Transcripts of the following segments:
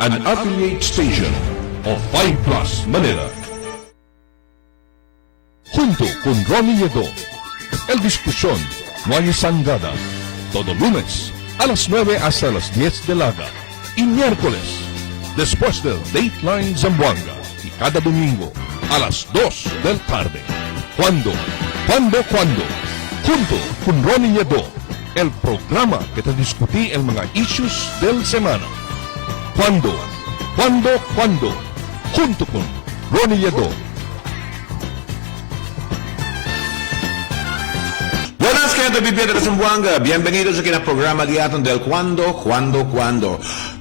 an affiliate station of 5 Plus Manila. Junto con Ronnie Yedo, el discusión no hay sangada, todo lunes a las 9 hasta las 10 de la mañana y miércoles después del Dateline Zamboanga y cada domingo a las 2 del tarde. Cuando, junto con Ronnie Yedo, el programa que te discutí el mga issues del semana. Cuando, junto con Ronnie Yedo. Buenas, gente vivientes de Zamboanga. Bienvenidos aquí al programa diaton del Cuando.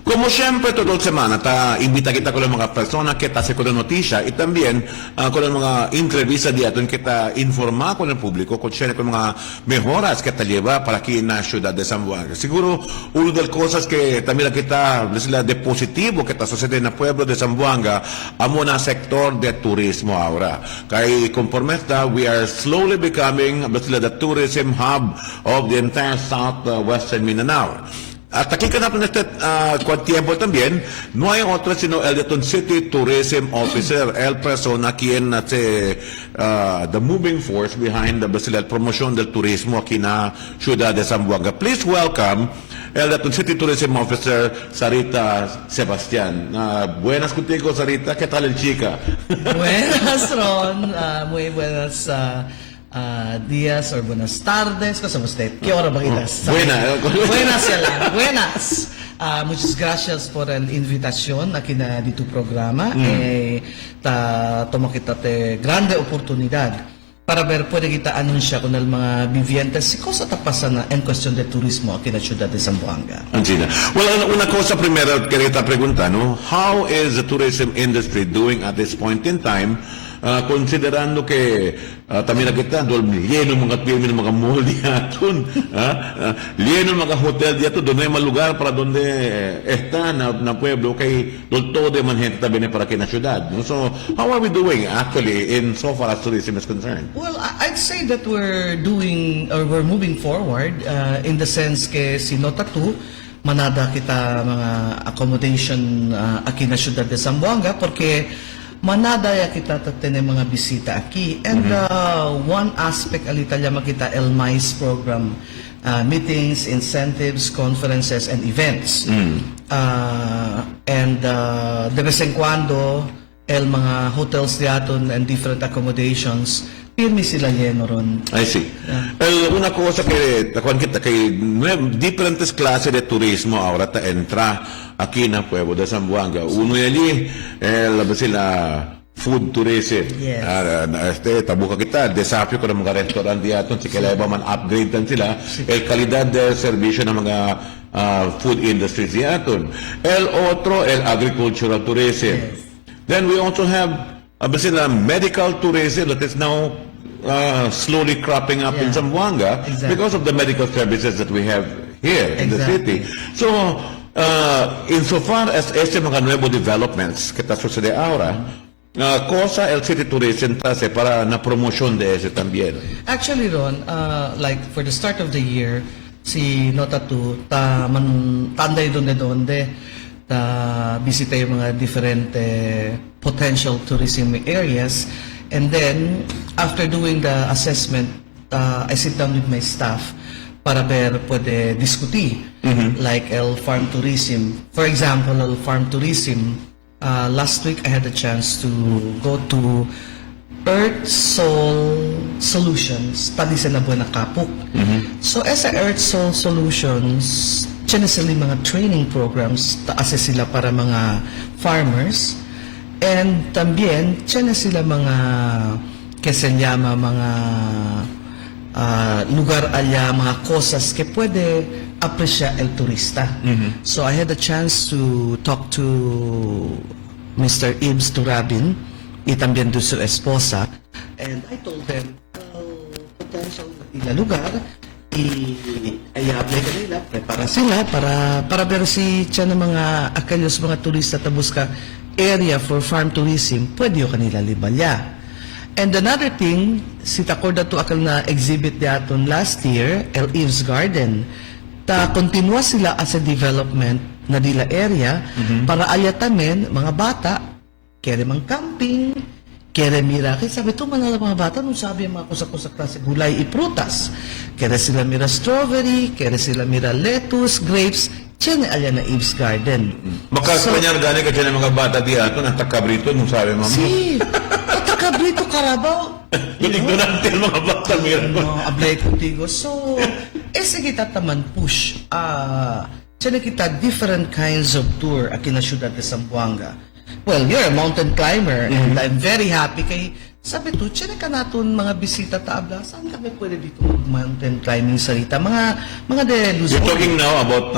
Como siempre, toda la semana, invita kita con mga personas que ta con la noticia y también con mga entrevistas diaton que ta informa con el público, con mga mejoras que ta lleva para aquí en la ciudad de Zamboanga. Siguro, una de las cosas que también kita, de positivo que ta sucede en el pueblo de Zamboanga, amo na sector de turismo ahora. Kaya conforme está, we are slowly becoming the tourism hub of the entire southwestern Mindanao. Hasta aquí natin este tiempo también, no hay otro sino el Dayton City Tourism Officer, el persona quien hace the moving force behind the promoción del turismo aquí en la ciudad de Zamboanga. Please welcome el Dayton City Tourism Officer, Sarita Sebastián. Buenas contigo, Sarita. ¿Qué tal el chica? Buenas, Ron. Muy buenas días o buenas tardes. ¿Cómo usted? ¿Qué hora ba itas? Buenas sila. Buenas. Muchas gracias por la invitación aquí na dito programa. Tomo kita te grande oportunidad para ver pwede kita anunsya kung el mga vivientes si cosa ta pasa na en cuestión de turismo aquí na ciudad de Zamboanga. Angina. Well, una cosa primero que kita pregunta, no? How is the tourism industry doing at this point in time? Considerando que también kita lleno mga pirmi ng mga mall diaton, lleno mga hotel diaton, donde hay más lugar para donde está na pueblo kay todo de man gente también para aquí na ciudad. No? So how are we doing actually in so far as tourism is concerned? Well, I'd say that we're moving forward in the sense que si nota tu manada kita mga accommodation aquí na ciudad de Zamboanga porque manada ya kita tatene mga bisita aquí. And one aspect alita ya makita el MICE program, meetings, incentives, conferences, and events. And de vez en cuando, el mga hotels diaton and different accommodations, pirmi sila lleno ron. I see. Una cosa que takuan kita kay diferentes clases de turismo ahora ta entra aquí en el pueblo de Zamboanga. Uno de allí, food tourism. Yes. Tabuka kita, desafio ko ng mga restaurant diyaton, si kailangan man upgrade tan sila, el kalidad de servisyo ng mga food industries diyaton. El otro, el agricultural tourism. Yes. Then we also have medical tourism that is now slowly cropping up in Zamboanga because of the medical services that we have here in the city. So, insofar as este mga nuevo developments que está sucede ahora, cosa el city tourism hace para na promoción de ese también? Actually, Ron, like for the start of the year, si nota tu tanday donde bisita yung mga different potential tourism areas, and then after doing the assessment, I sit down with my staff para ver pwede diskuti like el farm tourism. For example, el farm tourism, last week I had a chance to go to Earth Soul Solutions, Talisan na Buena Kapuk. So as a Earth Soul Solutions, tiyan sila mga training programs, taas sila para mga farmers, and también tiyan sila mga kesenyama, mga lugar alya, mga cosas que puede aprecia el turista. So I had a chance to talk to Mr. Ibs Turabin y también de su esposa, and I told them potential na lugar i-apply ka nila, prepara sila para ver si tiyan ng mga akalyos mga turista tabus ka area for farm tourism, pwede yung kanila libalya. And another thing, si takorda to akal na exhibit daton last year, El Eve's Garden, ta continua sila as a development na dila area para ayatamen mga bata kere mang camping kere mira kaya sabi to manala mga bata nung sabi ang mga kusak-kusak na si gulay iprutas kere sila mira strawberry kere sila mira lettuce grapes tiyan alya na Eve's Garden Makakapanyar gani ka dyan ng mga bata di ato na takabrito nung sabi mama. si takabrito karabaw Yung ignorante ang mga bata mira ko. ablay contigo so sige tataman push tiyan kita different kinds of tour akin na syudad de Zamboanga. Well, you're a mountain climber and I'm very happy kay sabi to, tiyan ka natin mga bisita taabla. Saan kami pwede dito mountain climbing sarita? Mga de Luzon. You're talking now about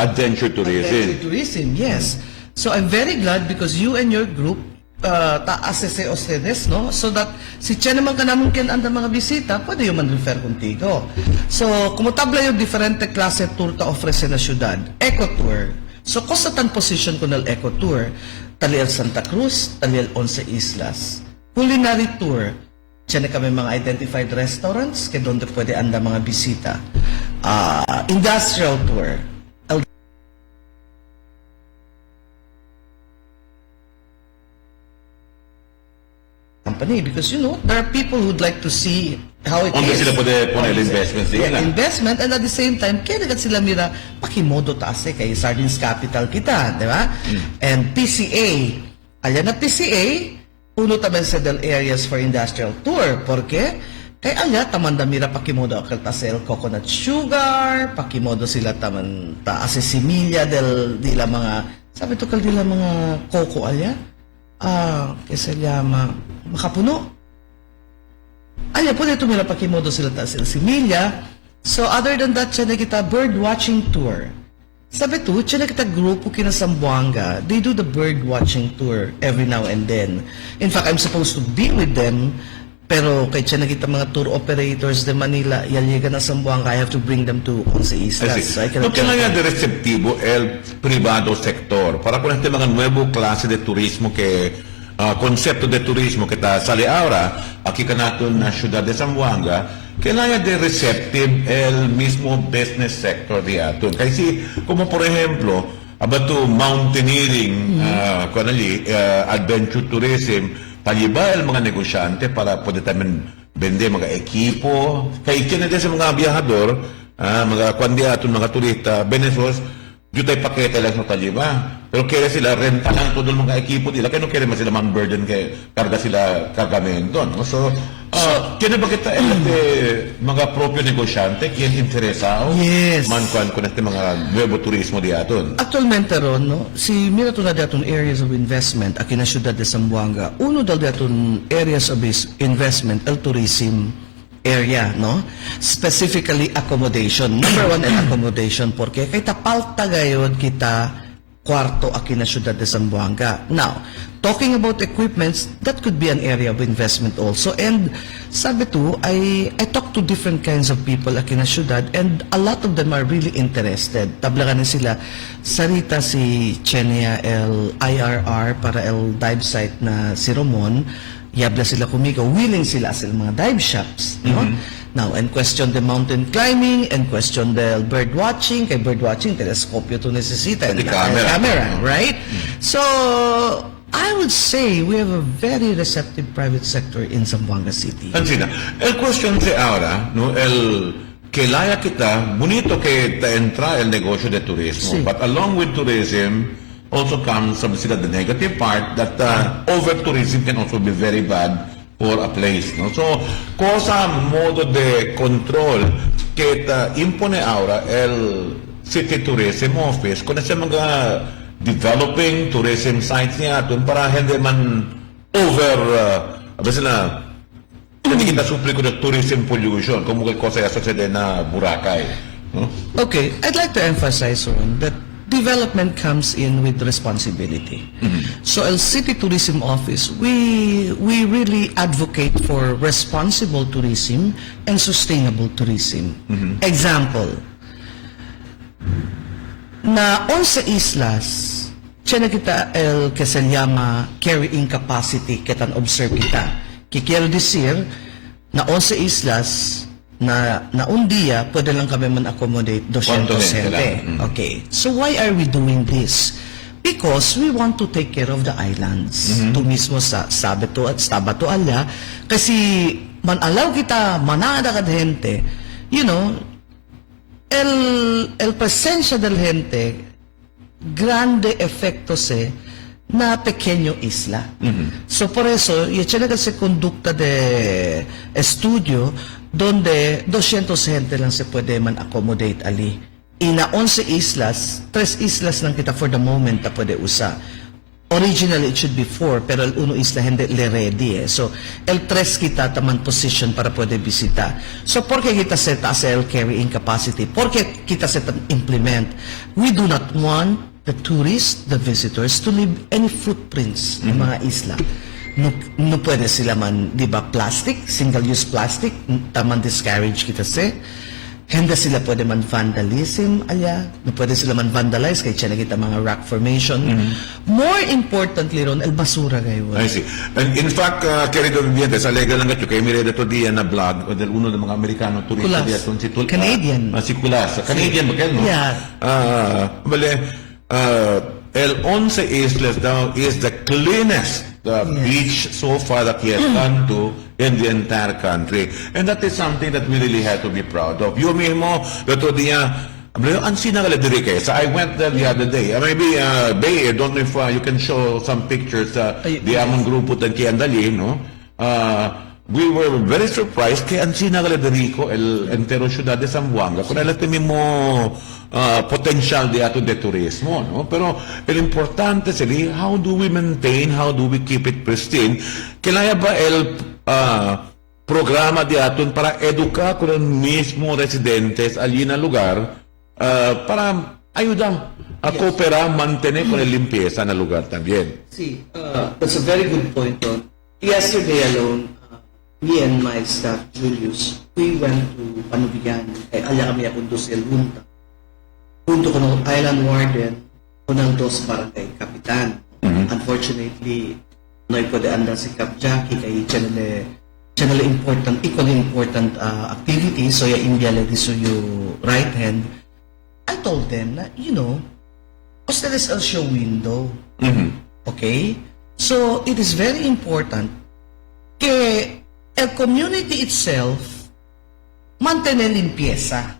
adventure tourism. Adventure tourism, yes. So I'm very glad because you and your group ta-assese ustedes, no? So that si tiyan naman ka naman anda mga bisita, pwede yung man-refer contigo. So, kumutabla yung diferente klase tour ta ofrece na syudad. Eco tour. So, kosatan position ko ng eco tour. Taliel Santa Cruz, Taliel 11 Islas. Culinary tour. Tiyan na kami mga identified restaurants, kaya doon pwede anda mga bisita. Industrial tour. Company because there are people who'd like to see how it Onde is. sila pwede po na investment Yeah, sila. investment and at the same time kaya nagat sila mira pakimodo taas kay Sardines Capital kita, di ba? And PCA, alya na PCA, uno tamen sa del areas for industrial tour. Porque kay alya tamanda mira pakimodo akal tasel coconut sugar, pakimodo sila taman ta asesimilya del dila mga sabi to kal dila mga coco alya. Kasi llama makapuno. Alya po dito mila pakimodo sila ta similya. So other than that, siya na kita bird watching tour. Sabi to, siya na kita grupo kina Zamboanga. They do the bird watching tour every now and then. In fact, I'm supposed to be with them. Pero kay siya na kita mga tour operators de Manila, yalyaga na Zamboanga, I have to bring them to Once Islas. So I No cannot kailangan de receptivo el privado sector para con este mga nuevo clase de turismo que concepto de turismo que ta sale ahora aquí ka natin na ciudad de Zamboanga kailangan de receptive el mismo business sector de aton. Kasi como por ejemplo about mountaineering adventure tourism paliba el mga negosyante para pwede tayo bende mga ekipo. Kaya ikinade sa mga biyahador, mga kwandiaton, mga turista, benesos, yun tayo pakete lang sa taliba. Pero kaya sila renta lang todo mga ekipo nila. Kaya no kaya sila man burden kaya karga sila kargamento. No? So, kaya ba kita mga propio negosyante, kaya interesado? Yes. Man kung este mga nuevo turismo di aton. Actualmente ron, no, si mira to na daton areas of investment aki na syudad de Zamboanga. Uno dal daton areas of investment el tourism area, no? Specifically accommodation. Number one and accommodation porque kay tapalta gayod kita kwarto aki na syudad de Zamboanga. Now, talking about equipments, that could be an area of investment also. And sabi to, I talk to different kinds of people aki na syudad and a lot of them are really interested. Tablagan sila sarita si Chenia el IRR para el dive site na si Ramon. Yabla sila kumigo, willing sila sa mga dive shops, no? Now, and question the mountain climbing, and question the bird watching. Kay bird watching, teleskopyo to necesita. The camera, right? So, I would say we have a very receptive private sector in Zamboanga City. Ansina, el question si ahora, no, el kelaya kita, bonito que ta entra el negocio de turismo, Sí. but along with tourism, also comes the negative part that over-tourism can also be very bad for a place. No? So, cosa modo de control que impone ahora el City Tourism Office con ese mga developing tourism sites niya aton para hindi man hindi kita supli ko ng tourism pollution kung mga cosa ya sucede na Boracay. No? Okay, I'd like to emphasize on that development comes in with responsibility. So, El City Tourism Office, we really advocate for responsible tourism and sustainable tourism. Example, na 11 islas, siya na kita el que se llama carrying capacity, ketan observe kita. Que quiero decir, na 11 islas, na un dia, pwede lang kami man-accommodate 200 200 gente. lang. Okay. So why are we doing this? Because we want to take care of the islands. To mismo sa Sabato at Sabato Alya. Kasi man-alaw kita, manada ka gente, you know, el presencia del gente, grande efecto se na pequeño isla. So por eso, y talaga se conducta de estudio donde 200 gente lang se puede man accommodate ali. Ina 11 islas, 3 islas lang kita for the moment na pwede usa. Originally, it should be 4, pero el 1 isla hindi le ready eh. So, el 3 kita taman position para pwede bisita. So, porque kita set as el carrying capacity? Porque kita set implement? We do not want the tourists, the visitors, to leave any footprints ng mga isla. No pwede sila man, di ba, plastic, single-use plastic, taman discourage kita se. Hindi sila pwede man vandalism, no pwede sila man vandalize, kaya siya nakita mga rock formation. More importantly ron, el basura gayon. I see. And in fact, querido Viviente, sa legal lang ito, kaya mireda to diyan na vlog, o del uno ng mga Amerikano turista Kulas. diyan, si Canadian. Si Kulas. Canadian ba kayo, no? Yeah. Bale, el 11 Islas daw is the cleanest beach so far that he has gone to in the entire country. And that is something that we really have to be proud of. You mismo, dato diya, ang sinagala diri kayo. So I went there the other day. Maybe, Bay, I don't know if you can show some pictures di among grupo tan Kiandali, no? We were very surprised kaya ang sinagala diri ko el entero syudad de Zamboanga. Kung alatimi mo potensyal di ato de turismo, no? Pero el importante sili, how do we maintain, how do we keep it pristine? Kaya ba el programa di aton para educar con el mismo residentes allí na lugar para ayudar a cooperar, mantener con el limpieza na lugar también. See, that's a very good point, Don. Yesterday alone, me and my staff, Julius, we went to Panubigan. Ala kami ako doon sa El Junta. Punto ko ng island warden, unang dos barangay kapitan. Unfortunately, no pwede anda si Cap Jackie kay channel important, equally important activity. So, yung India lady, so yung right hand. I told them na, you know, ustedes el show window. Okay? So, it is very important que el community itself mantener limpieza.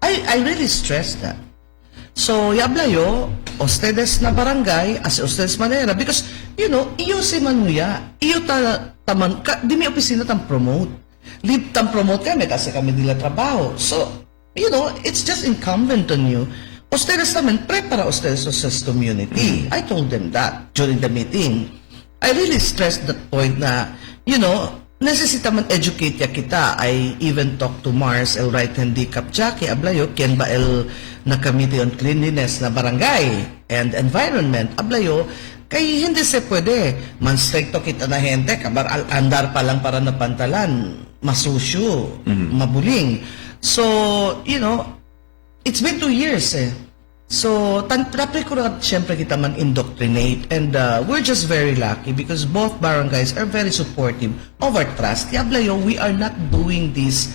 I really stress that. So, yablayo, ustedes na barangay, as ustedes manera, because, you know, iyo si manuya, iyo taman, di may opisina tam promote. Lip tam promote kami, kasi kami nila trabaho. So, you know, it's just incumbent on you. Ustedes naman, prepara ustedes sa community. I told them that during the meeting. I really stressed that point na, you know, necesita man educate ya kita. I even talked to Mars, el right hand di Kapjaki, ablayo, ken ba el na committee on cleanliness na barangay and environment, ablayo, kay hindi se pwede. Man stricto kita na gente, kabar andar pa lang para napantalan, masusyo, mabuling. So, you know, it's been 2 years eh. So, tapos ko na siyempre kita man indoctrinate and we're just very lucky because both barangays are very supportive of our trust. Yablayo, we are not doing this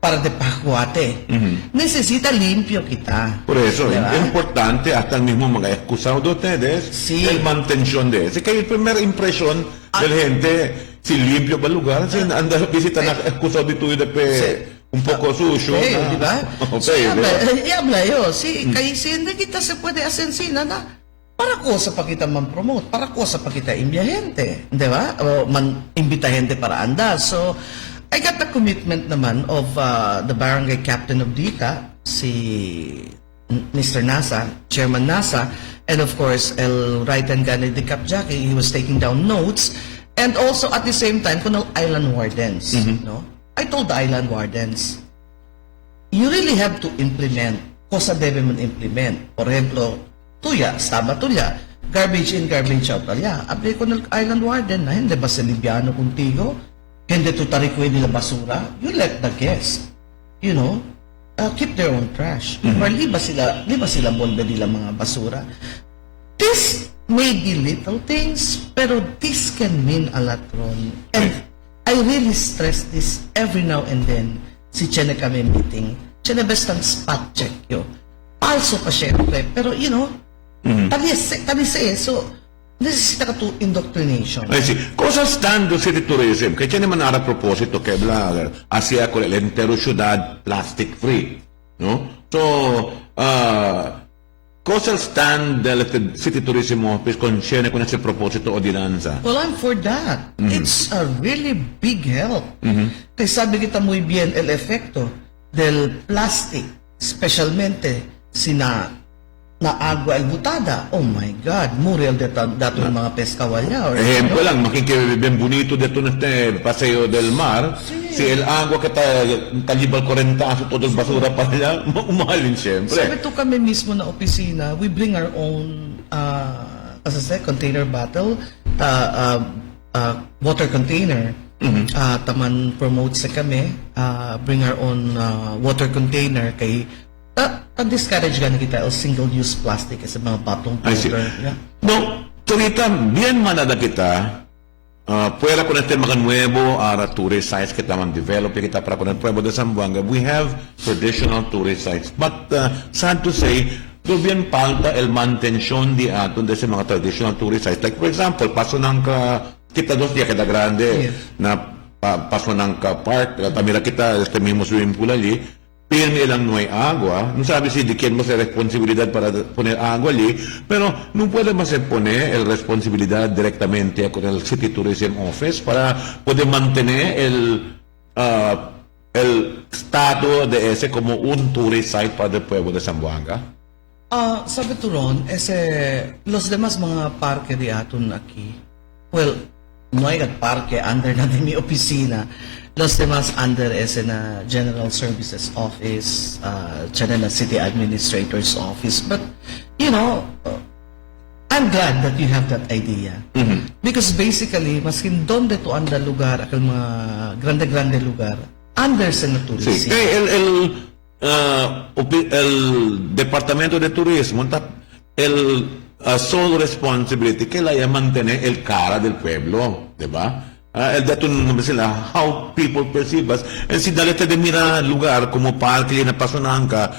para de pakuate. Necesita limpio kita. Por eso, diba? importante hasta el mismo mga excusado de ustedes, Sí. el mantención de ese. Que el primer impresión del gente, si limpio ba lugar, si anda visita na excusado dito de un poco sucio. Di ba? So, Okay, yablayo, kay hindi kita se pwede asensina na para ko sa pakita man-promote, para ko sa pakita imbiyahente, di ba? O man-imbita gente para andar. So, I got the commitment naman of the barangay captain of Dita, si Mr. Nasa, Chairman Nasa, and of course, el right-hand guy ni Kapjaki, he was taking down notes, and also at the same time, kunal island wardens, no? I told the island wardens, you really have to implement, kosa debe man implement. For example, Saba tuya, garbage in, garbage out. Abli ko ng island warden na, hindi ba sa Libyano kuntigo? Hindi to tarikoy nila basura? You let the guests, you know, keep their own trash. Or liba sila bonda nila mga basura. This may be little things, pero this can mean a lot, Ron. And I really stress this every now and then. Si Chene kami meeting. Chene best ang spot check yo. Also pa syempre. Pero you know, talise. So, necesita ka to indoctrination. Eh sì, cosa sta il city tourism? Che c'è ne a proposito che Asia con l'intero ciudad plastic free, no? So, cosa sta del city tourism office con ese proposito ordinanza? Well, I'm for that. It's a really big help. Kaya sabi kita muy bien el efecto del plastic, specialmente na agua el butada. Oh my God, muriel dato yung mga pescawalya. Ejemplo lang, ben bonito dito neste paseo del mar. Si el agua que talibal 40 todo el basura pa allá, umahalin siyempre. Sabi to kami mismo na opisina, we bring our own as I said, container bottle, water container. Taman promote sa kami, bring our own water container kay discourage gana kita o single-use plastic sa mga batong powder. Yeah. No, Torita, bien manada kita, fuera con este mga nuevo tourist sites que estaban develop kita para con el pueblo de Zamboanga, we have traditional tourist sites. But sad to say, bien falta el mantención de ese mga traditional tourist sites. Like for example, Paso ng kita dos días queda grande, na Paso ng Park, tamira kita este mismo swimming pool allí, pirmi lang no hay agua, no sabe si de quién va a ser responsabilidad para poner agua allí, pero no puede más poner el responsabilidad directamente con el City Tourism Office para poder mantener el estado de ese como un tourist site para el pueblo de Zamboanga. Sabi to Ron, los demás mga parque di aton aquí, well, no hay parque under na mi opisina. Los demás under na General Services Office, na City Administrator's Office. But, you know, I'm glad that you have that idea. Because basically, maskin donde to anda lugar, akal mga grande-grande lugar, under sa tourism. Sí, el Departamento de Turismo, el sole responsibility que la mantener el cara del pueblo, ¿verdad? El dato sila, how people perceive us. And si dalete de mira lugar como parque na Pasonanca,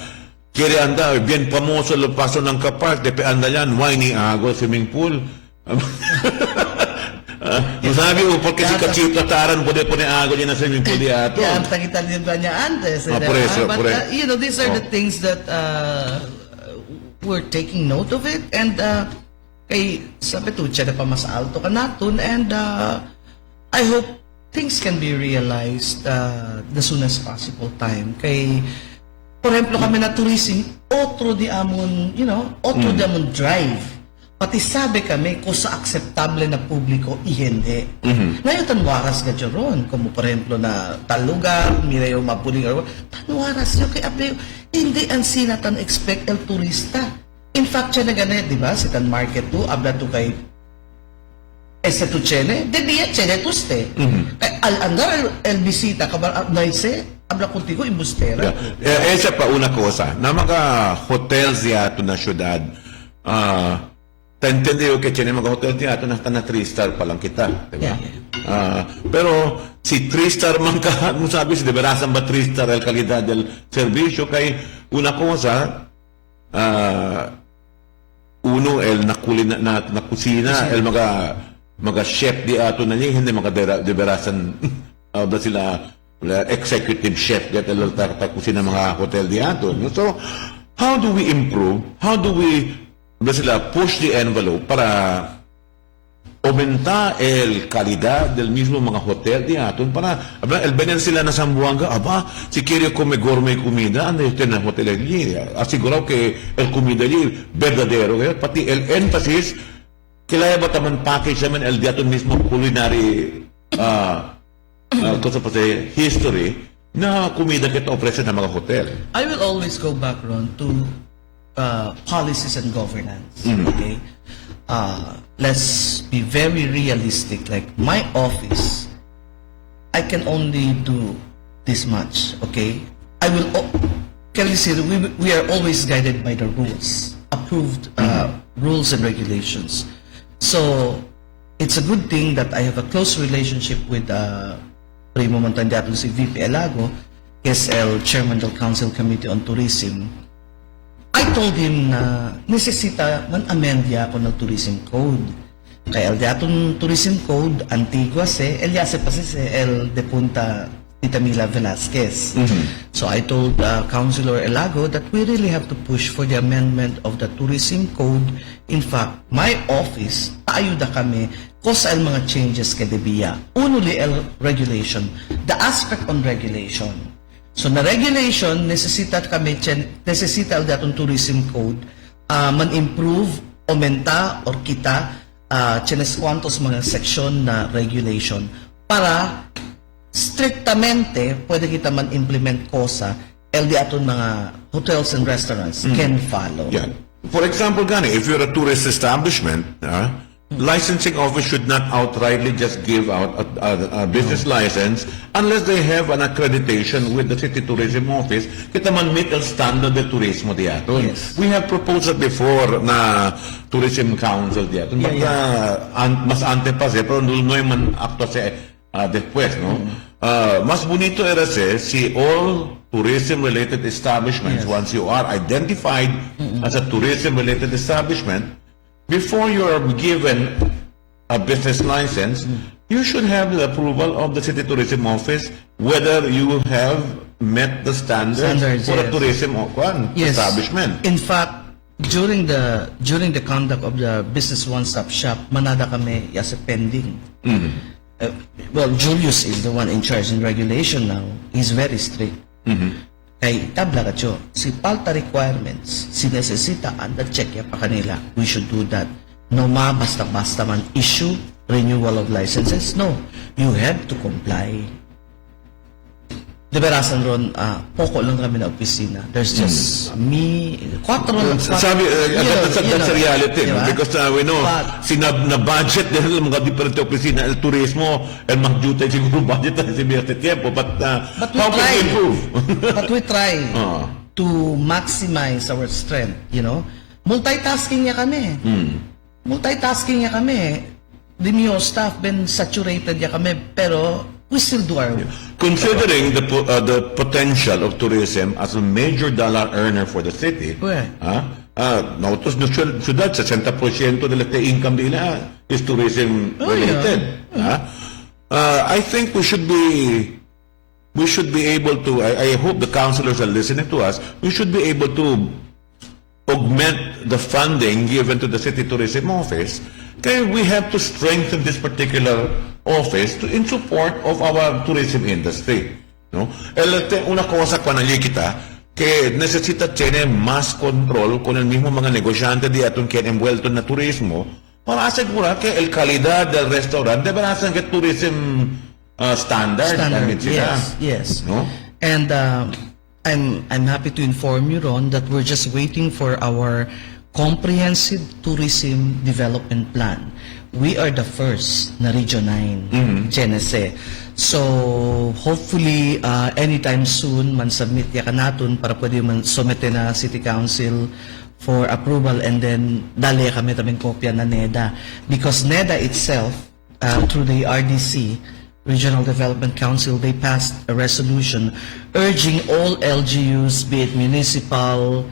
quiere andar, bien famoso el Pasonanca Park, de anda yan, why agua, swimming pool. No sabi mo, porque si Cachito Taran puede poner agua yan na swimming pool diato. Yeah, tagitan din ba niya antes? Por eso, but, you know, these are the things that we're taking note of it. And kay sabi to, siya na pa mas alto ka natin. And I hope things can be realized the soonest possible time. Kay, por ejemplo, kami na tourism, otro di amon, you know, otro di amon drive. Pati sabi kami kung sa akseptable na publiko, hindi. Ngayon, tanwaras ka dyan, como por ejemplo na talugar, mira yung mapuling, tanwaras yun kay Ableo, hindi ang sinatan expect el turista. In fact, siya na ganit, di ba? Si Tan Market 2, abla to kay ese tu chene, debía chene tuste. Al andar el visita, naise, habla contigo imbustera. Esa pa una cosa, na mga hotels diato na syudad, entendido que chene mga hotels diato na 3-star pa lang kita, diba? Pero si 3-star man ka, no sabi si deberasan ba 3-star el calidad del servicio, kay una cosa, uno, el na kusina, el mga chef di ato na niya, hindi mga deberasan ba sila executive chef di ato kusina mga hotel di ato. So, how do we improve? How do we ba sila push the envelope para aumentar el calidad del mismo mga hotel di ato para el venir sila na Zamboanga, si quiere comer gourmet comida, anda usted na hotel allí, asigurado que el comida allí verdadero, pati el énfasis kaya ba taman package naman el diato mismo culinary cosa pa history na kumida kita operasyon ng mga hotel. I will always go back, Ron, to policies and governance. Okay? Let's be very realistic. Like my office, I can only do this much. Okay? I will. Can you see? We are always guided by the rules, approved rules and regulations. So it's a good thing that I have a close relationship with primo man tandiaton si VP Elago, SL Chairman del Council Committee on Tourism. I told him na nesesita man amendya ako ng Tourism Code. Kaya el diaton Tourism Code, Antigua el yase pa el de Punta Tita Mila Velasquez. So I told Councilor Elago that we really have to push for the amendment of the Tourism Code. In fact, my office, ayuda kami ko sa el mga changes kay Debia. Unuli el regulation, the aspect on regulation. So na regulation, necesita el datong Tourism Code man-improve, aumenta, or kita tienes cuantos mga section na regulation para strictamente pwede kita man implement kosa el di aton mga hotels and restaurants can follow. Yeah. For example, gani, if you're a tourist establishment, licensing office should not outrightly just give out a business license unless they have an accreditation with the City Tourism Office. Kita man meet el standard de turismo di aton. Yes. We have proposed before na Tourism Council di aton. Mas ante pa siya, pero no man acto siya después, no? Mas bonito era si all tourism-related establishments, once you are identified as a tourism-related establishment, before you are given a business license, you should have the approval of the City Tourism Office whether you have met the standards for a tourism establishment. In fact, during the conduct of the Business One-Stop Shop, manada kami as a pending. Well, Julius is the one in charge in regulation now. He's very strict. Kay tabla ka siyo, si palta requirements, si necesita, anda check ya pa kanila. We should do that. No basta-basta man issue renewal of licenses. No, you have to comply. Deberasan ron, poko lang kami na opisina. There's just me, Sabi, that's a reality, no? Diba? Because we know, na budget dahil mga different opisina, el turismo, el magduta siguro budget na si Mirte Tiempo, but how can we improve? But we try to maximize our strength, you know? Multitasking niya kami. Multitasking niya kami. The new staff been saturated niya kami, pero we still do our work. Considering the potential of tourism as a major dollar earner for the city, nosotros na syudad, 60% del income nila is tourism related. I think we should be able to, I hope the councilors are listening to us, we should be able to augment the funding given to the City Tourism Office. Kaya we have to strengthen this particular office in support of our tourism industry. No? Una cosa kwa kita, que necesita tiene más control con el mismo mga negosyante di atong que envuelto na turismo para asegurar que el calidad del restaurante deberá ser que tourism standard. Yes. No? And I'm happy to inform you, Ron, that we're just waiting for our comprehensive tourism development plan. We are the first na Region 9, GNSE. So, hopefully, anytime soon, man-submit ya ka natin para pwede man-submit na City Council for approval, and then dali kami taming kopya na NEDA. Because NEDA itself, through the RDC, Regional Development Council, they passed a resolution urging all LGUs, be it municipal,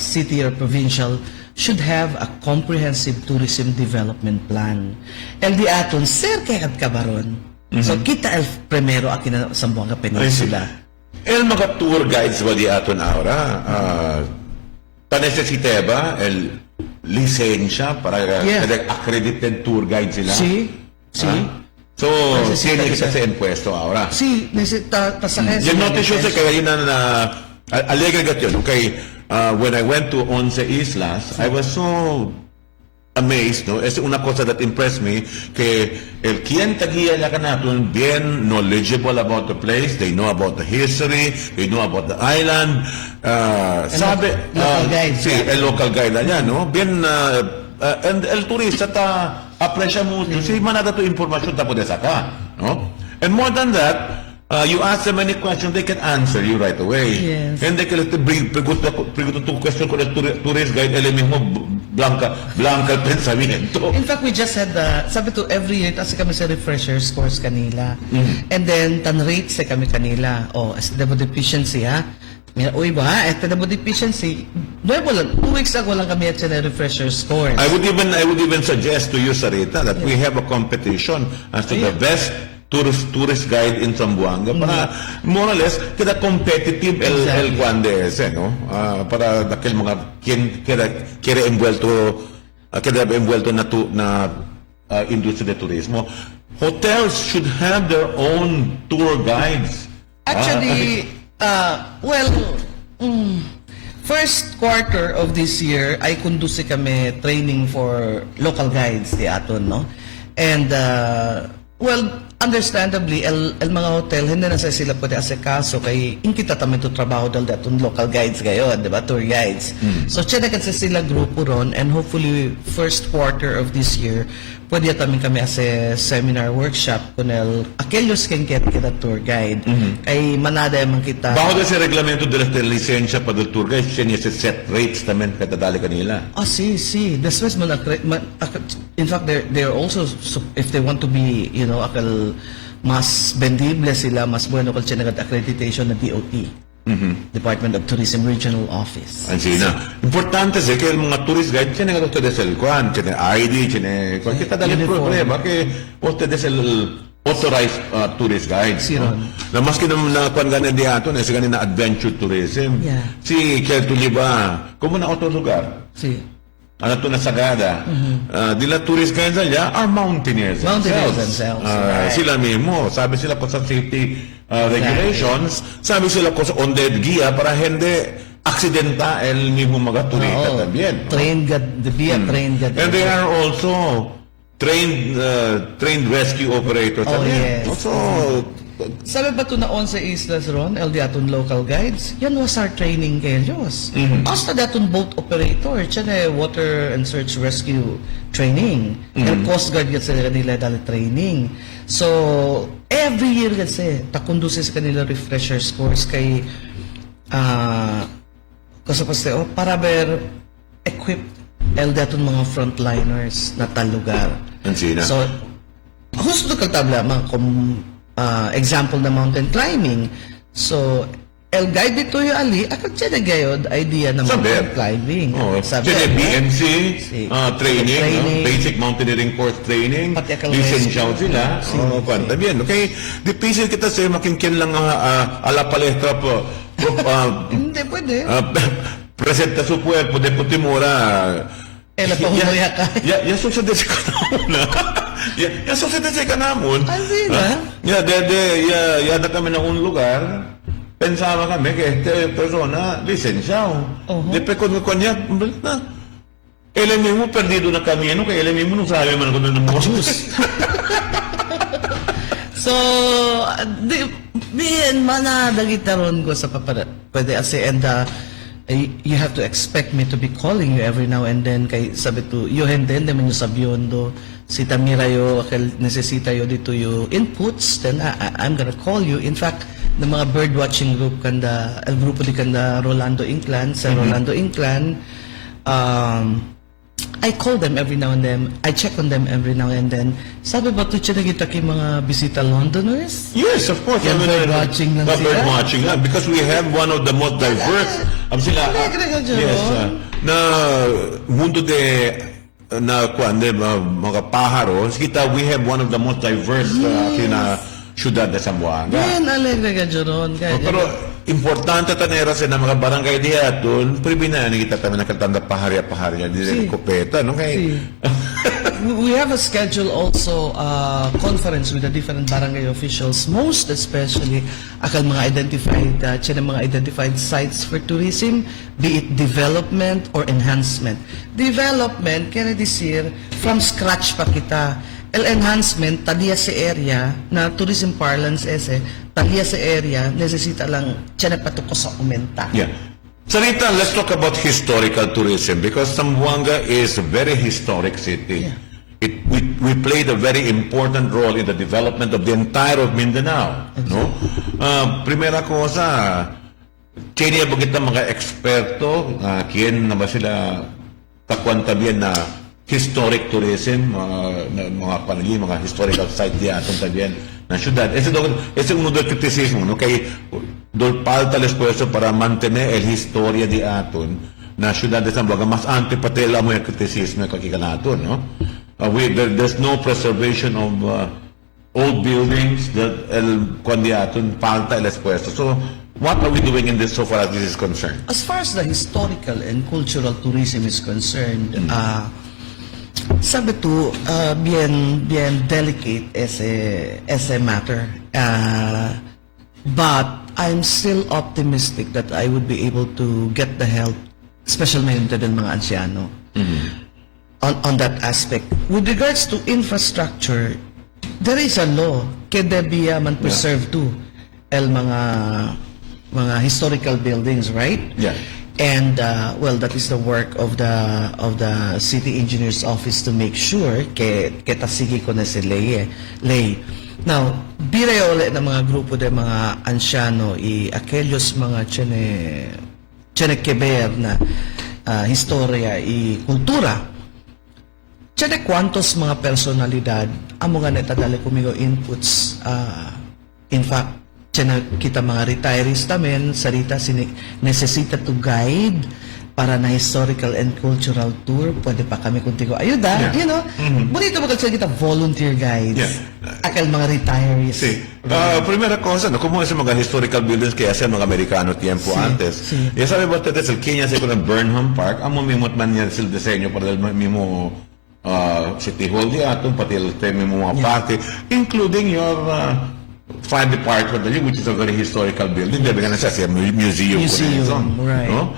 city or provincial, should have a comprehensive tourism development plan. El di aton, sir, kaya kabaron. So, kita el primero akin na Zamboanga Peninsula. El mga tour guides ba di aton ahora? Pa-necesite ba el lisensya para accredited tour guide sila? Sí. So, tiene que ser impuesto ahora. Sí, necesita pasakay. Yung notice yun sa kaya na alegre gat yun. Okay, when I went to Once Islas, I was so amazed, no? Es una cosa that impressed me, que el quien tagiya la natin bien knowledgeable about the place, they know about the history, they know about the island. Sabi, local guide. Sí, el local guide na yan, no? Bien, and el turista aprecia mucho, si manada to informasyon ta puede sacar, no? And more than that, You ask them any question, they can answer you right away. Yes. Hindi ka lang pregunta to question ko na tourist guide, alam mo, blanca el pensamiento. In fact, we just had sabi to every year, kasi kami sa refreshers course kanila. And then, tan-rate sa kami kanila. As the deficiency, ha? Uy ba, ito na deficiency. 2 weeks ago lang kami at sa refreshers course. I would even suggest to you, Sarita, that we have a competition as to the best tourist guide in Zamboanga para more or less kada competitive el Cuando ese, no? Para dakil mga kira envuelto na industria de turismo. Hotels should have their own tour guides. Actually, first quarter of this year, ay kundusi kami training for local guides di aton, no? And, understandably, el mga hotel, hindi na sa sila pwede asikaso kay inkita tamin to trabaho dahil datong local guides gayon, di ba? Tour guides. So, siya na kasi sila grupo ron and hopefully, first quarter of this year, pwede tamin kami as a seminar workshop kunel aquellos que quieren kita tour guide. Kay manada man kita. Bajo ese reglamento de la licencia para el tour guide, siya niya set rates tamen kada dali kanila. Sí. Después in fact, they're also, if they want to be, akal mas vendible sila, mas bueno kung siya nag-accreditation na DOT. Department of Tourism Regional Office. Anzi na. Importante sa kaya mga tourist guide, siya nga ustedes el kwan, siya ID, siya kita dali problema, kaya ustedes el authorized tourist guide. Na maski na kwan ganin di ato, na siya ganin na adventure tourism. Si kaya tuliba, kung na otro lugar. Ano to na Sagada. Dila tourist guides nila are mountaineers themselves. Right. Sila mismo, sabi sila po sa safety regulations, sabi sila po sa on-dead guia para hindi aksidenta el mismo mga turista también. Trained trained. And they are also trained rescue operators. Yes. Also, sabi ba ito na 11 islas ron, el diaton local guides, yan was our training kay Diyos. Hasta diaton boat operator, siya na water and search rescue training. And Coast Guard yan sa kanila dali training. So, every year kasi, takundusin sa kanila refreshers course kay para ber equipped el diaton mga frontliners na talugar. So, gusto ka tabla mga example na mountain climbing. So, el guide dito yung ali, akag siya na gayod idea na mountain climbing. Siya na BMC training, basic mountaineering course training, lisensya sila. Kwanta bien. Okay, dipicil kita sa makinkin lang ala palestra po. Hindi pwede. Presenta su cuerpo de Putimura. La pahumoya ka. Ya susunod sa kanamon. Ya susunod sa kanamon. Así na? Ya na kami na un lugar. Pensaba kami que esta persona licenciado. Después cuando niya, na. Él mismo perdido na camino, que él mismo no sabe man kung ano mo. So, manadagitaron ko sa pwede asi and you have to expect me to be calling you every now and then kay sabi to yo hindi man yung sabyondo si Tamira yo necesita yo dito yo inputs then I'm gonna call you. In fact the mga bird watching group kanda el grupo di kanda Rolando Inclan sa Rolando Inclan I call them every now and then. I check on them every now and then. Sabi ba ito siya nagita kay mga bisita Londoners? Yes, of course. Bird watching lang sila. Bird watching lang. Because we have one of the most diverse. Sila, yes, na mundo de na kuan de mga pájaros. Kita, we have one of the most diverse kina syudad de Zamboanga. Yan, alegre ka dyan. Pero importante tanera sa mga barangay diya doon, pribinaan kita kami nakatanda paharya-paharya di rin kopeta, no? Kaya we have a schedule also conference with the different barangay officials, most especially akal mga identified sites for tourism, be it development or enhancement. Development, kaya disir, from scratch pa kita. El enhancement, taliya sa area, na tourism parlance taliya sa area, necesita lang siya na patuko sa umenta. Yeah. Sarita, let's talk about historical tourism because Zamboanga is a very historic city. we played a very important role in the development of the entire of Mindanao. No? Primera cosa, kaya bagit ng mga eksperto, kiyan na ba sila takuan-tabian na historic tourism, mga panali, mga historical site di atong tabian na syudad. Ese uno del criticismo, no? Kay dol falta el esfuerzo para mantener el historia di aton na syudad de Zamboanga, mas antipatela mo yung kritisismo yung kakikanaton, no? There's no preservation of old buildings that kundi aton falta el esfuerzo. So, what are we doing in this so far as this is concerned? As far as the historical and cultural tourism is concerned, sabi to, bien delicate as a matter. But I'm still optimistic that I would be able to get the help, especially ng mga anciano, on that aspect. With regards to infrastructure, there is a law que debía man preserve too el mga historical buildings, right? Yeah. And well, that is the work of the city engineer's office to make sure que tasigi ko na si ley. Now, bire ulit ng mga grupo de mga ansyano aquellos mga tiene que ver na historia y kultura. Tiene cuantos mga personalidad amo nga netadali kumigo inputs in fact kita mga retirees tamen sarita necesita to guide para na historical and cultural tour, pwede pa kami kuntigo ayuda, you know. Bonito ba kasi kita volunteer guides akal mga retirees. Primera cosa, no, como ese mga historical buildings que hacían mga Amerikano tiempo antes. Ya sabe ustedes el Kenya se con el Burnham Park, amo mismo man el diseño para el mismo City Hall di aton pati el mismo mga party, including your fire department, which is a very historical building. They're going to say museum. Right. No?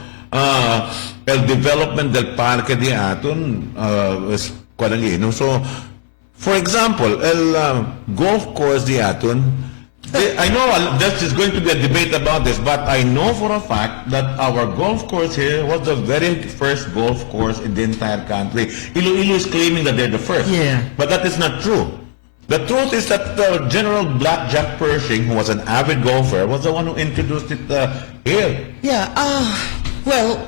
El development del parque di aton is quite no? So, for example, el golf course di aton, I know there is going to be a debate about this, but I know for a fact that our golf course here was the very first golf course in the entire country. Iloilo is claiming that they're the first. Yeah. But that is not true. The truth is that General Blackjack Pershing, who was an avid golfer, was the one who introduced it here. Yeah, well,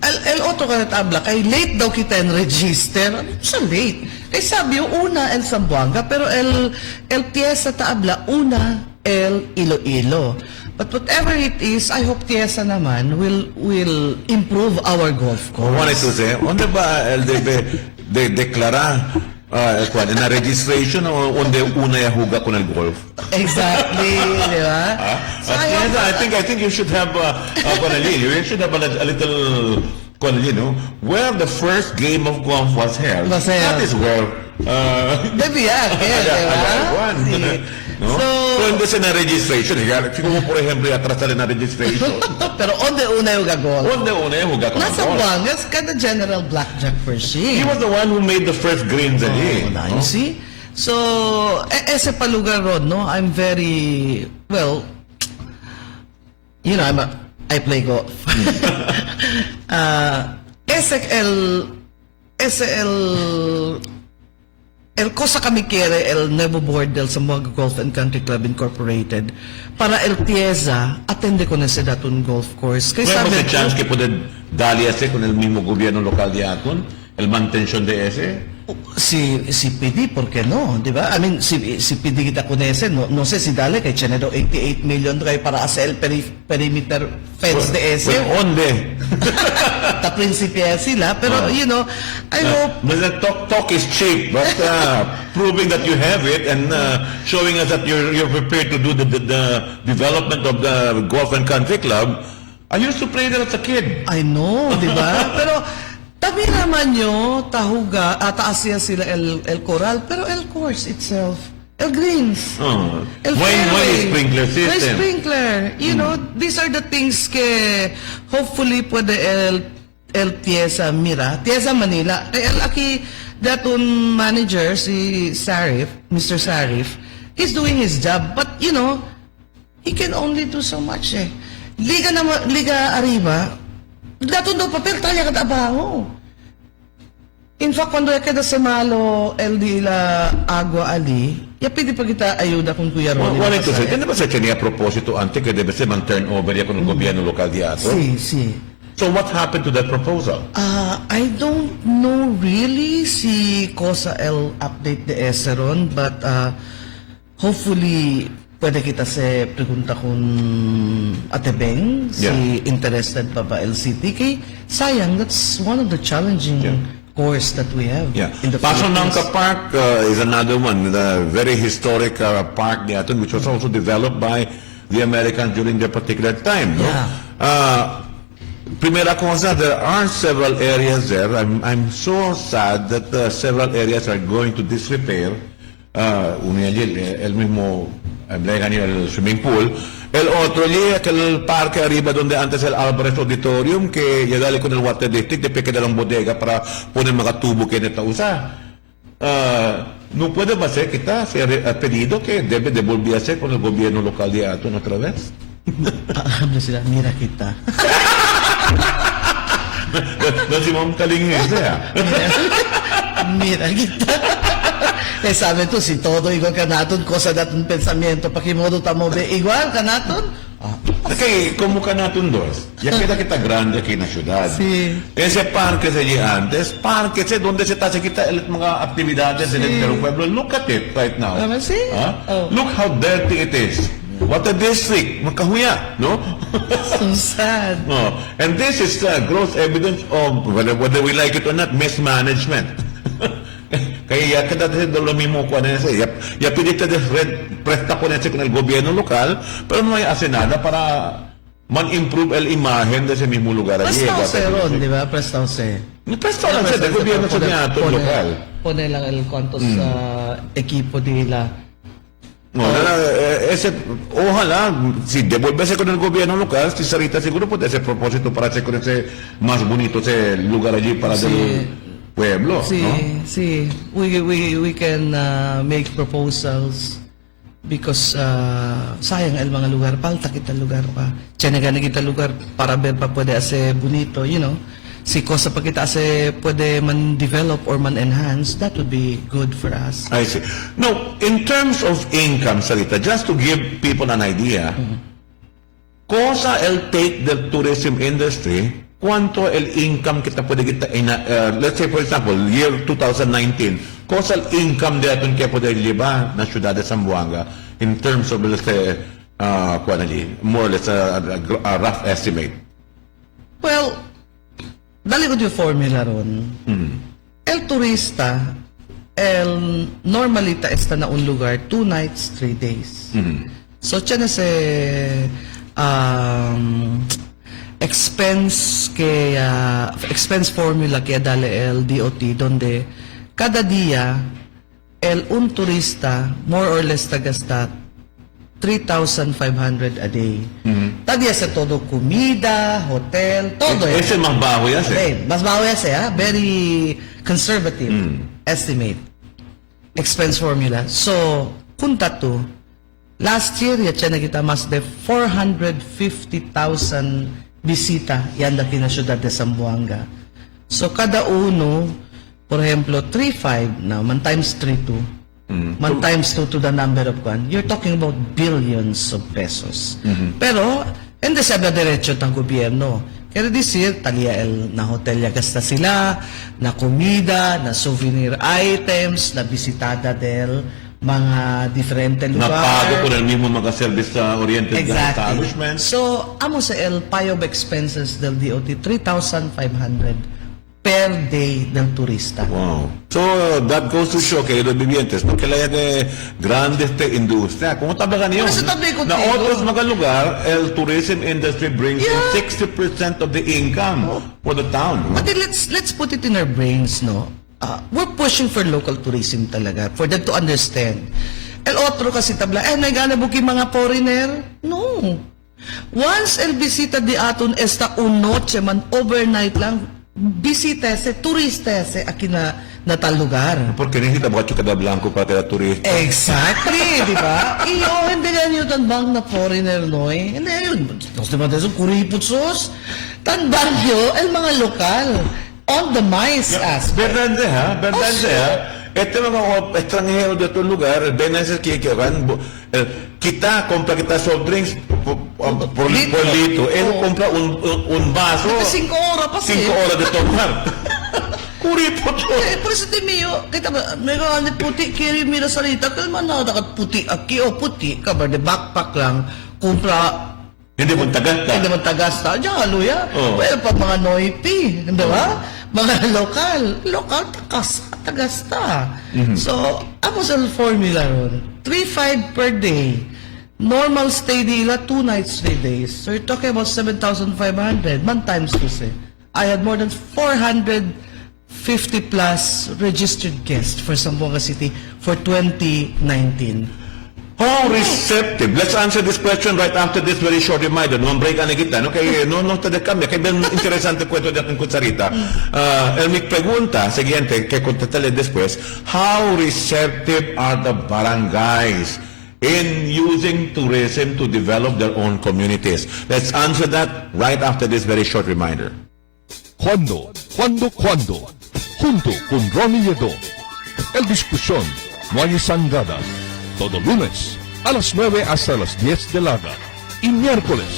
el otro ka natabla, kay late daw kita register. Ano sa late? Kay sabi yung una, el Zamboanga, pero el Tiesa Taabla, una, el Iloilo. But whatever it is, I hope Tiesa naman will improve our golf course. Wanted to say, onde ba el de declarar na registration o onde una ya huga con el golf? Exactly, di ba? So I think you should have you should have a little where the first game of golf was held. That is where Debe yan, di ba? No? So, hindi siya na registration. Siguro, por ejemplo, atras na registration. Pero onde una yung gagol? Onde una yung gagol? Nasa Bangas, kada General Blackjack Pershing. He was the one who made the first greens ali. You see? So, ese palugar road, no? I'm very, well, you know, I play golf. El cosa kami quiere el nuevo board del Zamboanga Golf and Country Club Incorporated para el Tiesa atende con ese datun golf course. Kaya sabi ko, chance que puede dali ese con el mismo gobierno local de aton, el mantención de ese? Si PD, ¿por qué no? Di ba? I mean, si PD kita con ese, no sé si dale, kay tiene 88 million kayo para hacer el perimeter fence de ese. Well, onde? Ta prinsipya sila, pero you know, I hope... Talk is cheap, but proving that you have it and showing us that you're prepared to do the development of the Golf and Country Club. I used to play there as a kid. I know, di ba? Pero tabi naman nyo, taasya sila el coral, pero el course itself, el greens, el may sprinkler system. May sprinkler. You know, these are the things que hopefully pwede el Tiesa Mira, Tiesa Manila. El aki datun manager, si Sarif, Mr. Sarif, he's doing his job, but you know, he can only do so much eh. Liga Arriba, datun daw papel, talya katabango. In fact, quando queda sa malo, el di la agua ali, ya pwede pa kita ayuda kung Kuya Ronnie. Wala ito sir, hindi ba sa kanya proposito ante que debe ser man turnover ya con el gobierno local di ato? Si, si. So what happened to that proposal? I don't know really si Cosa el update de Eseron, but hopefully pwede kita se pregunta kung Ate Beng, si interested pa ba LCT? Kay sayang, that's one of the challenging course that we have in the Paso Philippines. Nangka Park is another one, the very historic park di ato, which was also developed by the Americans during their particular time. No? Primera cosa, there are several areas there. I'm so sad that several areas are going to disrepair. Uno allí, el mismo, el swimming pool. El otro allí, aquel parque arriba donde antes el Alvarez Auditorium, que ya dale con el Water District, después queda la bodega para poner mga tubo que neta usa. No puede ba ser que está, se ha pedido que debe devolverse con el gobierno local de Aton otra vez? Ano sila, mira kita. No si Ma'am Kalingin siya. Mira kita. Sabi to, si todo igual ka naton, cosa datong pensamiento, pakimodo tamo be igual ka naton? Okay, como ka natin dos? Ya queda kita grande aquí en la ciudad. Sí. Ese parque se allí antes, parque se donde se está se quita el mga actividades del pueblo. Look at it right now. Sí. Look how dirty it is. What a district, makahuya, no? So sad. No. And this is gross evidence of, whether we like it or not, mismanagement. Kaya kada lo mismo con ese, ya pidiste de presta ponerse con el gobierno local, pero no hace nada para man-improve el imagen de ese mismo lugar allí. Presta Jose Ron, di ba? Presta Jose. Presta lang siya, del gobierno sa niya local. Pone lang el cuantos equipo nila. No, ojalá, si devolverse con el gobierno local, si Sarita seguro puede hacer propósito para hacer con ese más bonito ese lugar allí para del pueblo, sí, ¿no? Sí, we can make proposals because sayang el mga lugar, palta kita lugar pa. Tiyaga na kita lugar para ver pa pwede ase bonito, you know. Si cosa pa kita ase pwede man develop or man enhance, that would be good for us. I see. No, in terms of income, Sarita, just to give people an idea, cosa el take del tourism industry, cuánto el income kita pwede kita, let's say for example, year 2019, cosa el income de aton que pwede liba na syudad de Zamboanga in terms of, let's say, more or less a rough estimate? Well, dali ko yung formula ron. El turista, normally ta esta na un lugar 2 nights, 3 days. So, tiyan na se expense formula kaya dali el DOT donde cada día un turista more or less tagasta 3,500 a day. Tagya sa todo comida, hotel, todo. Ese más bajo ya sé. Mas bago yan siya. Very conservative estimate. Expense formula. So, kunta to, last year, siya nakita mas de 450,000 bisita yan na kinasyudad de Zamboanga. So, kada uno, por ejemplo, 3,500, now, man times 3,200, man times 2 to the number of one, you're talking about billions of pesos. Pero, hindi siya na diretso ng gobyerno. Kaya this year, taliya na hotel ya gasta sila, na comida, na souvenir items, na bisitada del mga diferente lugar. Napago po ng mismo mga service-oriented establishments. So, amo sa el pay of expenses del DOT, 3,500 per day del turista. Wow. So, that goes to show, queridos vivientes, no que la de grande industria. ¿Cómo tabagan yun? Na otros mga lugar, el tourism industry brings in 60% of the income for the town. But then let's put it in our brains, no? We're pushing for local tourism talaga, for them to understand. El otro kasi tabla, nagana buki mga foreigner? No. Once el visita di aton esta un noche man, overnight lang, bisita ese, turista ese, aquí na tal lugar. Porque necesita mucho cada blanco para cada turista. Exactly, di ba? Iyo, hindi nga nyo tanbang na foreigner, no eh. Hindi yun. Tapos diba tayo, kuripot sos. Tanbang nyo, el mga lokal. On the mice aspect. Verdad ha? Verdad ha? Ito mga estranghero dito lugar, benas kikiran, kita, compra kita soft drinks por litro. Compra un vaso. 5 oras pa 5 oras dito lugar. Kuripot to. Presidente Mio, kita ba, meron ni puti, kiri mira salita, kalman na dakat puti, aki o puti, kabar de backpack lang, kumpra, Hindi mo tagasta. hindi mo tagasta, diyan haluya. Well, pa mga noipi, di ba? Mga lokal, tagasta. So, ako sa formula ron, 3,500 per day. Normal stay nila, 2 nights, 3 days. So, you're talking about 7,500. Man times this I had more than 450 plus registered guests for Zamboanga City for 2019. How receptive? Let's answer this question right after this very short reminder. Nung break na kita, no? Kaya no tada kami. Kaya ben interesante kwento natin kutsarita. Mi pregunta, siguiente, que contestarle después, how receptive are the barangays in using tourism to develop their own communities? Let's answer that right after this very short reminder. Cuando, junto con Ronnie Yedo. El discusión, no hay sangada. Todo lunes, a las 9 hasta las 10 de la gana. Y miércoles,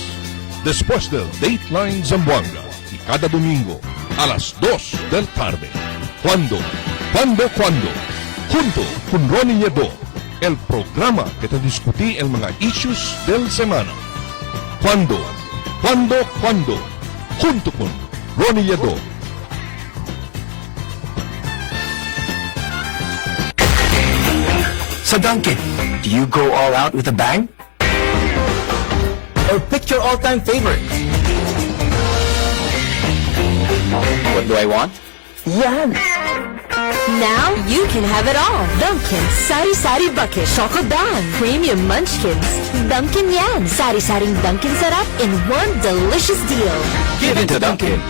después del Dateline Zamboanga. Y cada domingo, a las 2 del tarde. Cuando, junto con Ronnie Yedo. El programa que te discutí el mga issues del semana. Cuando, junto con Ronnie Yedo. So Duncan, do you go all out with a bang? Or pick your all-time favorite? What do I want? Yan! Now you can have it all. Dunkin' Sari Sari Bucket Choco Bang Premium Munchkins. Dunkin' Yan. Sari Saring Dunkin' Sarap in one delicious deal. Give it to Duncan.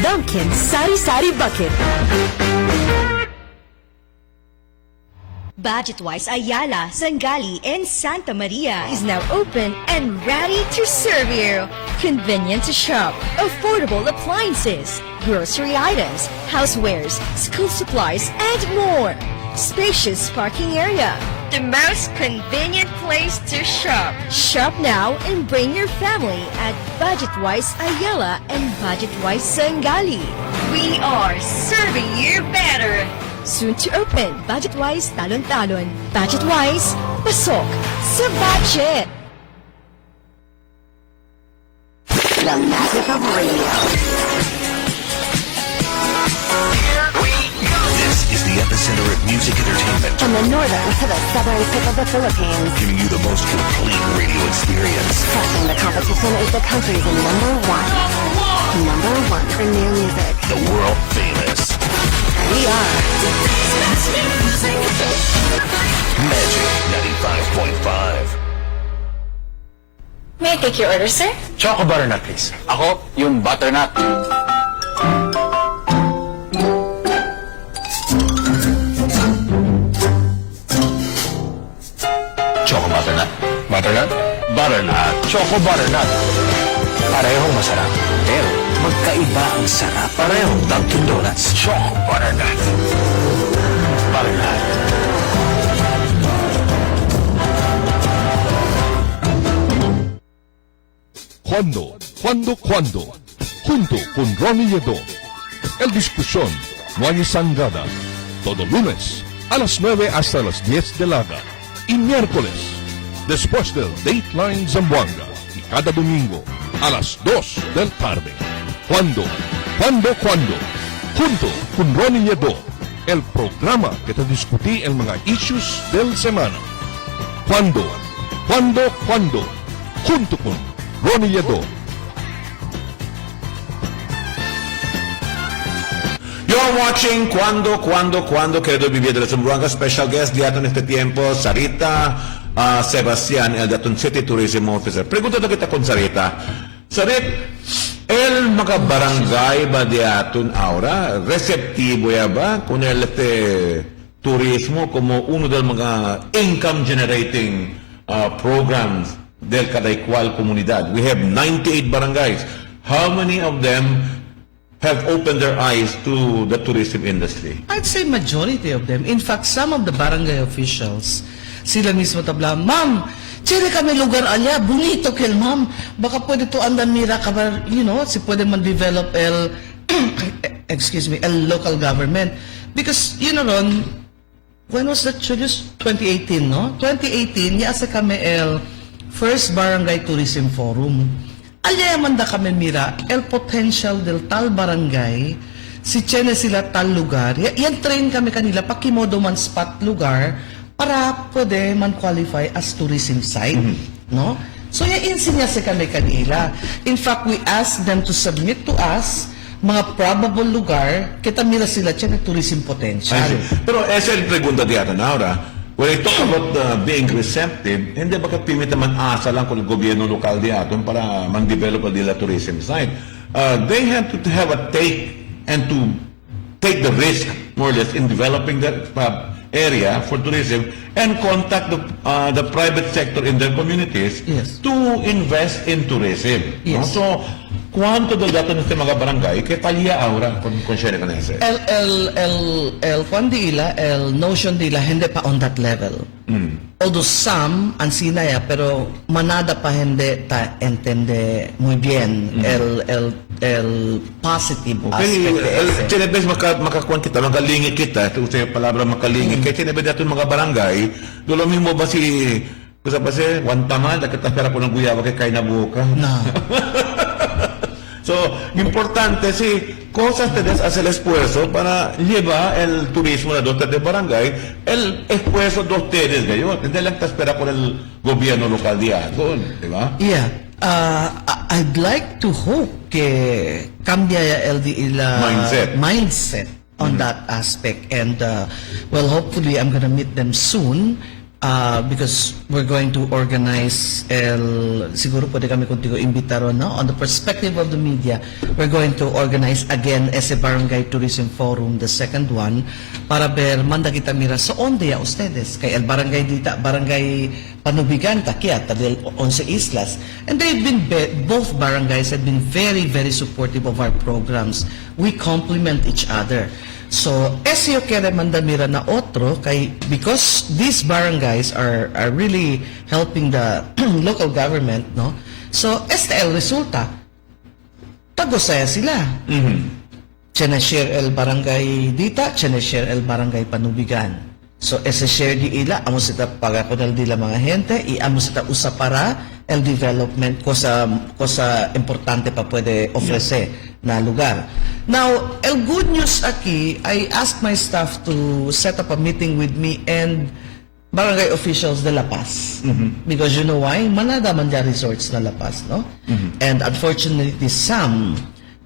Dunkin' Sari Sari Bucket. Budget-wise, Ayala, Sangali, and Santa Maria is now open and ready to serve you. Convenient to shop, affordable appliances, grocery items, housewares, school supplies, and more. Spacious parking area. The most convenient place to shop. Shop now and bring your family at Budget-wise Ayala and Budget-wise Sangali. We are serving you better. Soon to open, Budget-wise Talon-Talon. Budget-wise, pasok sa budget. The magic of radio. Here we go. This is the epicenter of music entertainment. From the northern to the southern tip of the Philippines. Giving you the most complete radio experience. Crushing the competition is the country's number one for new music. The world famous. We are Magic 95.5. May I take your order, sir? Choco butternut, please. Ako, yung butternut. Choco butternut. Butternut? Butternut. Choco butternut. Parehong masarap. Pero magkaiba ang sarap. Parehong Dunkin' Donuts. Choco butternut. Butternut. Cuando, junto con Ronnie Yedo. El discusión, no hay sangada. Todo lunes, a las 9 hasta las 10 de la gana. Y miércoles, después del Dateline Zamboanga. Y cada domingo, a las 2 del tarde. Cuando, junto con Ronnie Yedo. El programa que te discutí el mga issues del semana. Cuando, junto con Ronnie Yedo. You're watching Cuando, querido Vivier de la Zamboanga. Special guest diato en este tiempo, Sarita Sebastián, el Datun City Tourism Officer. Pregunta na kita kung Sarita. Sarit, el mga barangay ba diaton ahora receptivo ya ba con el turismo como uno del mga income generating programs del cada cual comunidad? We have 98 barangays. How many of them have opened their eyes to the tourism industry? I'd say majority of them. In fact, some of the barangay officials, sila mismo tabla, ma'am, chere kami lugar alya, bonito kel ma'am, baka pwede to andan mira kabar, si pwede man develop excuse me, local government. Because, Ron, when was that introduced? 2018, no? 2018, yasa kami First Barangay Tourism Forum. Alya manda kami mira, potential del tal barangay, si Chene sila tal lugar, yan train kami kanila, pakimodo man spot lugar, para pwede man qualify as tourism site, no? So yan insinyase kami kanila. In fact, we asked them to submit to us mga probable lugar, kita mira sila Chene tourism potential. Pero esa es el pregunta de Ata Naura. When I talk about being receptive, hindi bakit pimit naman asa lang kung gobyerno lokal di aton para man-develop nila tourism site. They have to have a take and to take the risk, more or less, in developing that area for tourism and contact the private sector in their communities to invest in tourism. No? So, cuánto del dato neste mga barangay que talya ahora con siya na kanese? El notion dila hindi pa on that level. Although some ansinaya pero manada pa hindi ta entende muy bien el positive aspect de ese. Tinebes makakuan kita, makalingi kita, usay palabra makalingi, kaya tinebes dato mga barangay, dulo mismo ba si kusa pa si Wantamal, nakatapera ko ng guyaba kay kay na buka. No. So, importante si cosas ustedes hacen el esfuerzo para llevar el turismo de los de barangay, el esfuerzo de ustedes, gayon. Hindi lang espera por el gobierno local diyan, di ba? Yeah. I'd like to hope que cambia el mindset on that aspect. And, well, hopefully I'm gonna meet them soon. Because we're going to organize siguro pwede kami kuntigo imbitaron, no? On the perspective of the media, we're going to organize again ese Barangay Tourism Forum, the second one, para ver manda kita mira so onde ya ustedes kay el barangay dita, barangay Panubigan takiat del 11 islas, and they've been both barangays have been very very supportive of our programs. We complement each other. So, yo quiere mandar mira na otro kay because these barangays are really helping the local government, no? So, el resulta tagosaya sila. Share el barangay dita, share el barangay Panubigan. So, share di ila, amo sita pagakonal dila mga gente, amo sita usa para el development cosa importante pa pwede ofrecer na lugar. Now, el good news aquí, I asked my staff to set up a meeting with me and barangay officials de La Paz. Because you know why? Manada man dyan resorts na La Paz, no? And unfortunately, some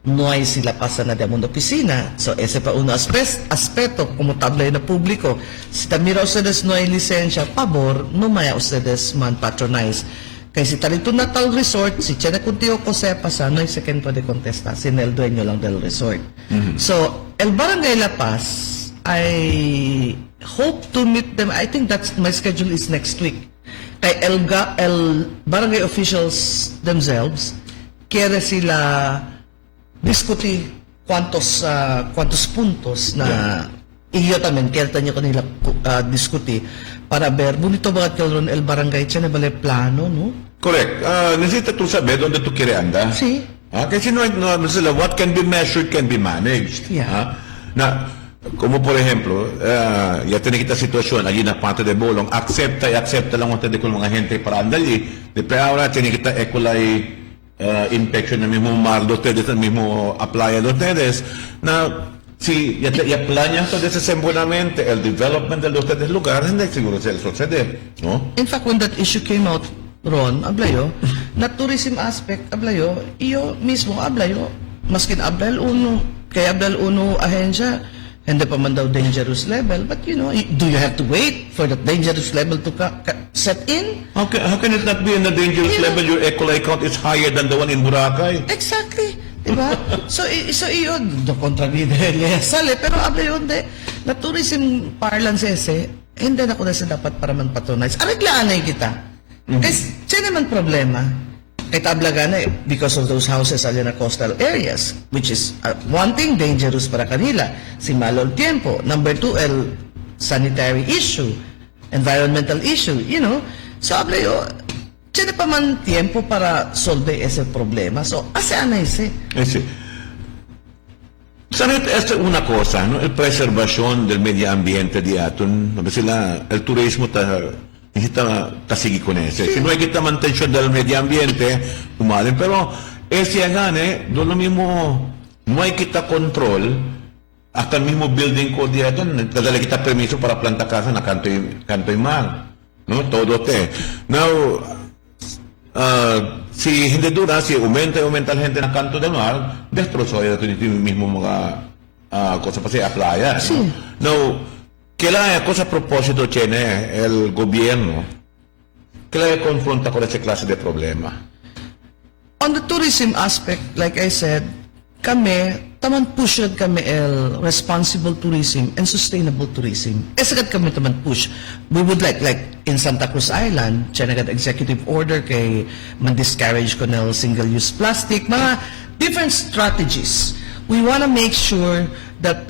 no hay sila pasa na diamond opisina. So, ese pa uno aspeto, como tablay na publiko. Si tamira ustedes no hay lisensya, pabor, no maya ustedes man patronize. Kaya si talito na tal resort, si Chene Kuntiyo ko sepa sa, no hay second pwede contesta, sin el dueño lang del resort. So, el Barangay La Paz, I hope to meet them. I think that's my schedule is next week. Kay el barangay officials themselves, kaya sila diskuti cuantos puntos na iyo tamen kaya tanyo kanila diskuti para ver bonito ba kalron el barangay tiene vale plano, no? Correct. Necesita tú saber dónde tú quieres andar. Sí. Kasi no sila, what can be measured can be managed. Yeah. Na, como por ejemplo, ya tiene kita situación allí na parte de Bolong, acepta lang ustedes con mga gente para andar allí. Pero ahora tiene kita ekulay inspection ng mismo mar de ustedes, ng mismo playa de ustedes, na si ya planean ustedes desenvolvamente el development de ustedes lugar, hindi siguro se sucede, no? In fact, when that issue came out, Ron, ablayo, na tourism aspect, ablayo, iyo mismo ablayo, maskin ablal uno, kaya ablal uno ahensya, hindi pa man daw dangerous level, but you know, do you have to wait for that dangerous level to set in? How can it not be in the dangerous level? Your ecolay count is higher than the one in Boracay. Exactly. Diba? So iyon, do kontrabida sale, pero abla yun, na tourism parlance ese, hindi na ko na dapat para man patronize. Arreglaan na kita. Kasi siya naman problema, Kay Tablagana, because of those houses are in the coastal areas, which is one thing, dangerous para kanila, si malol tiempo. Number two, el sanitary issue, environmental issue, you know. So, habla yo, tiene pa man tiempo para solve ese problema. So, asean na ese. Sí. Sanit, esta es una cosa, ¿no? El preservación del medio ambiente di aton, no? Sila, el turismo necesita seguir con ese. Si no hay que estar mantención del medio ambiente, umalen, pero ese gane, no lo mismo, no hay que estar control, hasta el mismo building code di aton, le quita permiso para plantar casa na canto y mar, ¿no? Todo te. Now, si hindi dura, si aumenta la gente ng kanto del mar, destrozó ito mismo mga cosa pa siya playa. Sí. No, kailangan cosa a propósito tiene el gobierno, kailangan confronta con ese clase de problema. On the tourism aspect, like I said, taman push kami el responsible tourism and sustainable tourism. Esagad kami taman push. We would like in Santa Cruz Island, siya executive order kay man-discourage ko ng single-use plastic, mga different strategies. We want to make sure that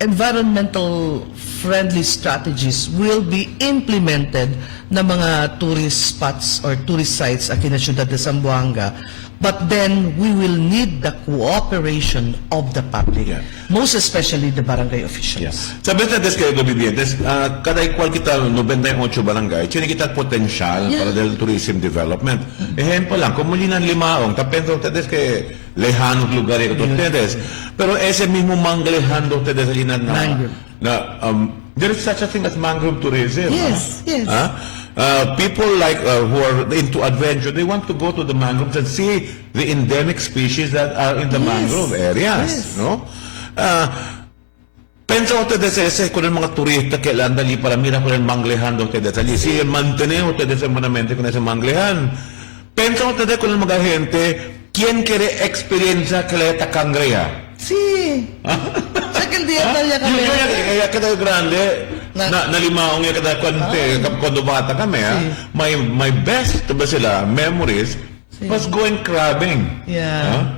environmental friendly strategies will be implemented na mga tourist spots or tourist sites aquí na Ciudad de Zamboanga. But then, we will need the cooperation of the public, most especially the barangay officials. Sabi natin kayo gabibientes, kada igual kita 98 barangay, tiene kita potensyal para del tourism development. Ejemplo lang, kung muli ng limaong, tapenso ustedes que lejanos lugares que ustedes, pero ese mismo manglejando ustedes there is such a thing as mangrove tourism. Yes, yes. People who are into adventure, they want to go to the mangroves and see the endemic species that are in the mangrove areas. Yes. No? Pensa ustedes ese con el mga turista que andan allí para mirar con el manglejando ustedes allí. Si mantener ustedes semanalmente con ese manglejan. Pensa ustedes con el mga gente, ¿quién quiere experiencia que le cangrea? Sí. Sa día tayo kami. Kaya kada grande, nalimaong yung kada cuando bata kami, my best ba sila memories was going crabbing. Yeah.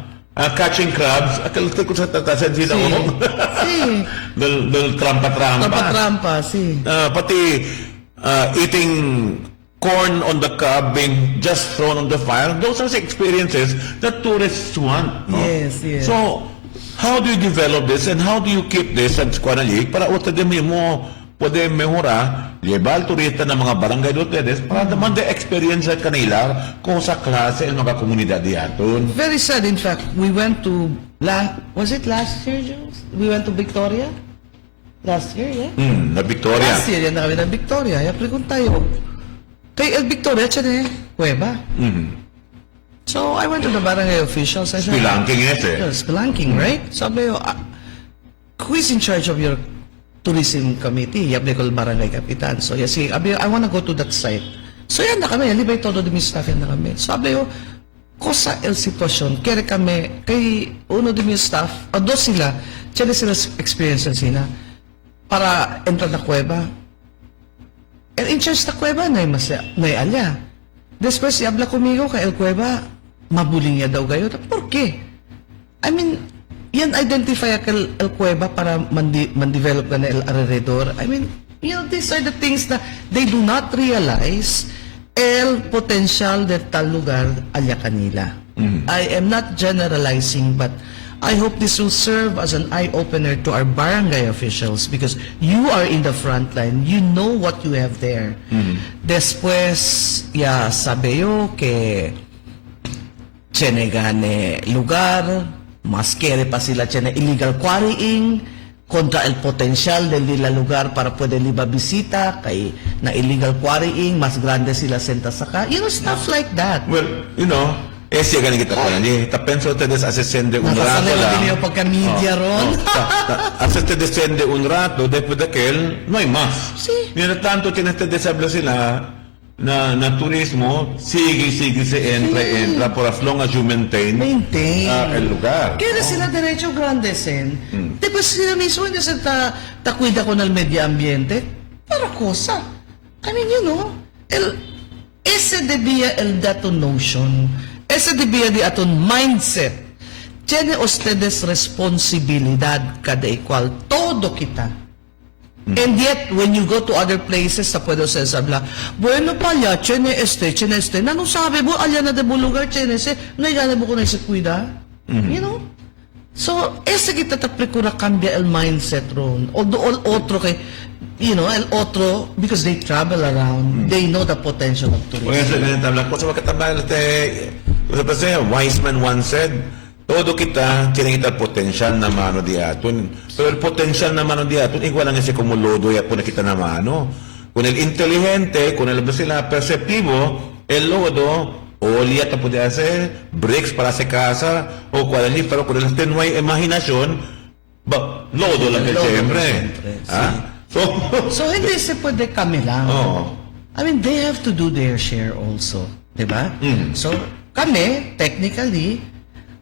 Catching crabs, akala ko sa tatasan sila ko. Sí. Del trampa-trampa. Trampa-trampa, sí. Pati eating corn on the cob being just thrown on the fire. Those are the experiences that tourists want. No? Yes, yes. So, how do you develop this and how do you keep this at Squanalig para ustedes mismo pwede mejora, llevar al turista ng mga barangay de ustedes para naman de experience kanila kung sa klase ng mga komunidad diyaton. Very sad, in fact. We went to, was it last year, Jules? We went to Victoria? Last year, yeah? Na Victoria. Last year, yan na kami ng Victoria. Kaya pregun tayo. Kay El Victoria, siya na kuweba. So, I went to the barangay officials. I said, Spelunking ese. Spelunking, right? Sabi ko, who is in charge of your tourism committee? Yabi ko barangay kapitan. So, yes, I want to go to that site. So, yan na kami. Libay todo de mi staff yan na kami. Sabi ko, kosa el sitwasyon, kaya kami, kay uno de mi staff, o dos sila, siya sila experience sila, para entrar na kuweba. And in charge na kuweba, na alya. Después, si habla conmigo kay El Cueva, mabuling niya daw kayo. ¿Por qué? I mean, yan identify el Cueva para man-develop na el alrededor. I mean, you know, these are the things that they do not realize el potential de tal lugar alya kanila. I am not generalizing, but I hope this will serve as an eye-opener to our barangay officials because you are in the front line. You know what you have there. Después, sabi yo que tiene gane lugar, mas quiere pa sila tiene illegal quarrying kontra el potensyal del nila lugar para pwede liba bisita kay na illegal quarrying, mas grande sila senta saka. You know, stuff like that. Well, you know, ese galing kita pala ni. Tapenso ustedes asesende un rato Nasasanay lang. din yung pagka-media ron. Hasta descende un rato, después de aquel, no hay más. Sí. Mientras tanto, tienes que deshabla sila na turismo, sigue se entra por as long as you maintain el lugar. Kaya sila derecho grandesen. Después sila mismo hindi sa takwida ko ng media ambiente. Para cosa. I mean, you know, ese debía el dato notion, ese debía di aton mindset. Tiene ustedes responsibilidad cada igual, todo kita. And yet, when you go to other places, sa puedo sa sabla, bueno pala, tiene este, nanong sabi mo, alya na de lugar, tiene este, naigana mo ko na sa cuida. You know? So, ese kita taplikura cambia el mindset ron. Although, otro kay, you know, el otro, because they travel around, they know the potential of tourism. Oye, sa ganyan tabla ko, sa makatabal, wise man once said, todo kita, tiene kita potensyal na mano di aton. Pero el potensyal na mano di aton, igual lang ese como lodo ya po na kita na mano. Con el inteligente, con el sila perceptivo, el lodo, olía te puede hacer, bricks para hacer casa, o cuadrillos, pero con el no hay imaginación, lodo lang que siempre. ¿Ah? So, hindi se pwede kami lang. Oh. I mean, they have to do their share also. Diba? So, kami, technically,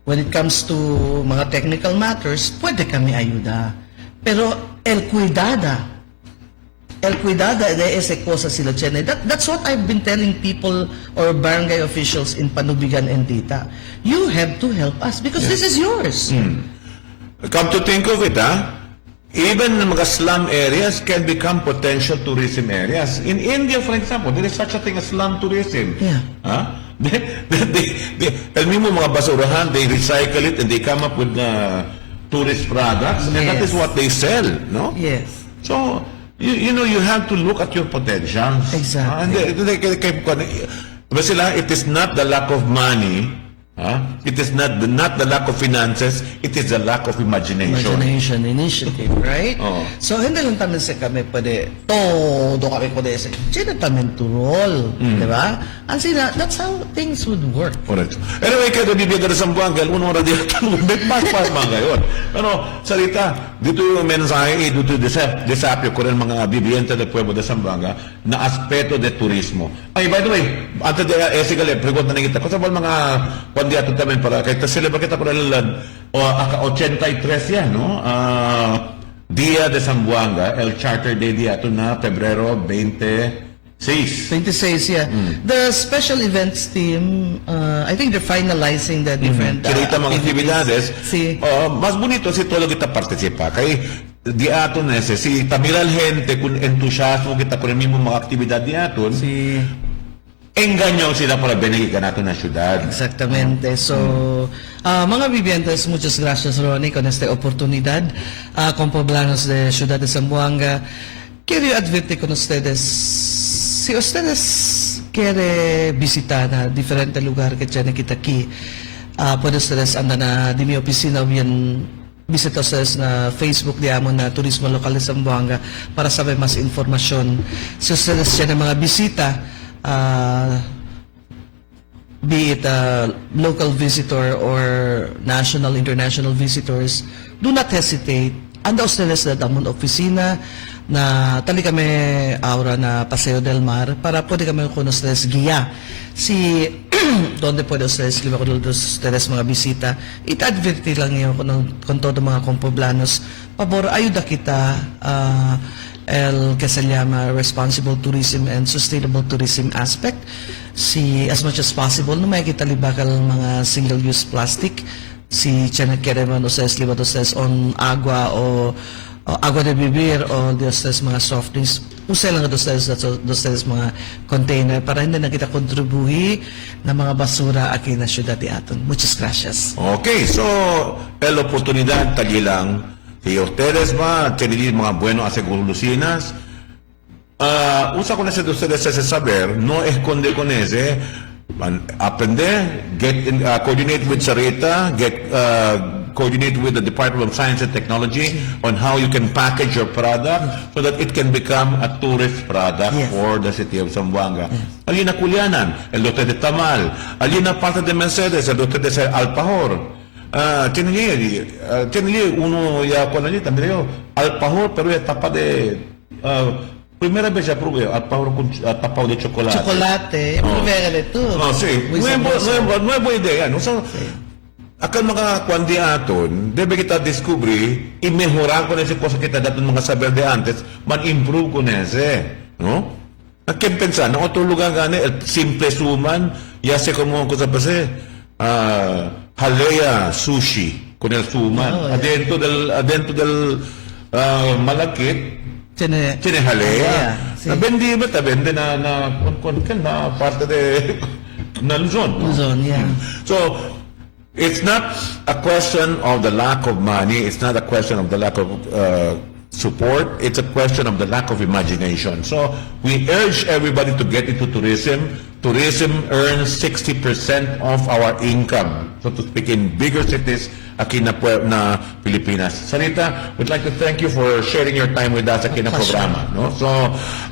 when it comes to mga technical matters, pwede kami ayuda. Pero, el cuidada de ese cosa sila tiene. That's what I've been telling people or barangay officials in Panubigan and Dita. You have to help us because this is yours. Come to think of it, even mga slum areas can become potential tourism areas. In India, for example, there is such a thing as slum tourism. Yeah. El mismo mga basurahan, they recycle it and they come up with tourist products, and that is what they sell, no? Yes. So, you know, you have to look at your potentials. Exactly. It is not the lack of money, it is not the lack of finances, it is the lack of imagination. Imagination, initiative, right? Oh. So, hindi lang tayo sa kami pwede, todo kami pwede sa, sino tayo to roll, di ba? And sila, that's how things would work. Correct. Anyway, kada bibigyan sa Buanga, uno ora dito, may pa ngayon. Ano, salita, dito yung mensahe, dito desapyo ko rin mga bibiyente del pueblo de Zamboanga na aspeto de turismo. Ay, by the way, antes de esigale, pregunta na kita, kung sa mga kandidato también para kahit sila ba kita ko rin o aka 83 yan, no? Dia de Zamboanga, el Charter Day diato na Pebrero 26. 26, yeah. The special events team, I think they're finalizing the different Kinita mga aktibidades. Sí. Mas bonito si todo kita participa. Kay diaton si tamiral gente kun entusiasmo kita kun mismo mga aktibidad diaton. Sí. Engaño sila para benegigan natin na syudad. Exactamente. So, mga vivientes, muchas gracias, Ronnie, con esta oportunidad. Con poblanos de Ciudad de Zamboanga, quiero advertir con ustedes, si ustedes quieren visitar a diferente lugar que tiene kita aquí, pueden ustedes andar na di mi oficina o bien visita ustedes na Facebook diamo na Turismo Local de Zamboanga para saber más información. Si ustedes tienen mga bisita, be it a local visitor or national, international visitors, do not hesitate. Anda ustedes na damon oficina na tali kami aura na Paseo del Mar para pwede kami con ustedes guía si donde puede ustedes liba con ustedes mga bisita. It-adverti lang yun con todo mga kompoblanos. Pabor, ayuda kita el que se llama responsible tourism and sustainable tourism aspect. Si as much as possible, no may kita libakal mga single-use plastic. Si tiyan queremos ustedes libat ustedes on agua o agua de beber o de ustedes mga soft drinks. Usay lang ustedes mga container para hindi na kita kontribuhi na mga basura aquí na syudad de aton. Muchas gracias. Okay, so el oportunidad tagilang. Si ustedes tienen mga buenos asegurulucinas, usa con ese de ustedes ese saber, no esconde con ese, aprender, coordinate with Sarita, coordinate with the Department of Science and Technology on how you can package your product so that it can become a tourist product for the city of Zamboanga. Alina Culianan, el lote de Tamal, alina parte de Mercedes, el lote de Alpajor. Tiene uno ya cuando allí también yo alfajor pero es tapa de primera vez ya probé alfajor con tapa de chocolate. Chocolate, provérale tú. No, sí. Nueva idea, no so, akan mga kandidaton, debe kita descubrir y mejorar con esa cosa que kita dapat mga saber de antes, man improve con ese, no? ¿Qué pensar? No, otro lugar gane, el simple suman, ya sé cómo cosa pasé. Halea sushi con el suman. Oh, yeah. Adentro del malakit, Tiene halea. sí. Nabendi ba? Tabendi na parte de na Luzon. Luzon, yeah. So, it's not a question of the lack of money. It's not a question of the lack of support. It's a question of the lack of imagination. So, we urge everybody to get into tourism. Tourism earns 60% of our income. So, to speak in bigger cities, aquí na Pilipinas. Sarita, we'd like to thank you for sharing your time with us aquí na programa. No? So,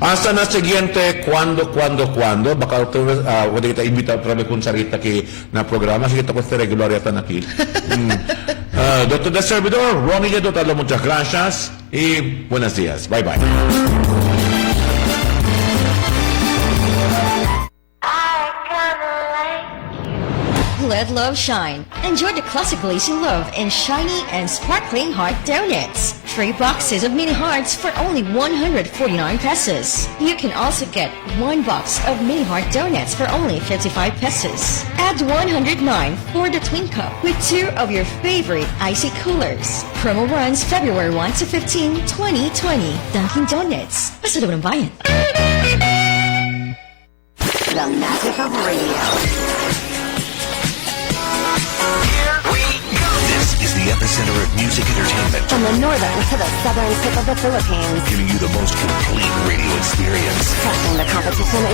hasta na siguiente, cuando. Baka wala kita imbita otra vez kung Sarita ki na programa. Sige, tapos regular yata na ki. Dr. De Servidor, Ronnie Yedo, talo muchas gracias y buenos días. Bye-bye. Let love shine. Enjoy the classical easy love in shiny and sparkling heart donuts. 3 boxes of mini hearts for only 149 pesos. You can also get 1 box of mini heart donuts for only 55 pesos. Add 109 for the twin cup with 2 of your favorite icy coolers. Promo runs February 1 to 15, 2020. Dunkin' Donuts. Pasalubong ng bayan. The magic of radio. This is the epicenter of music entertainment, From the northern to the southern tip of the Philippines, giving you the most complete radio experience. testing the competition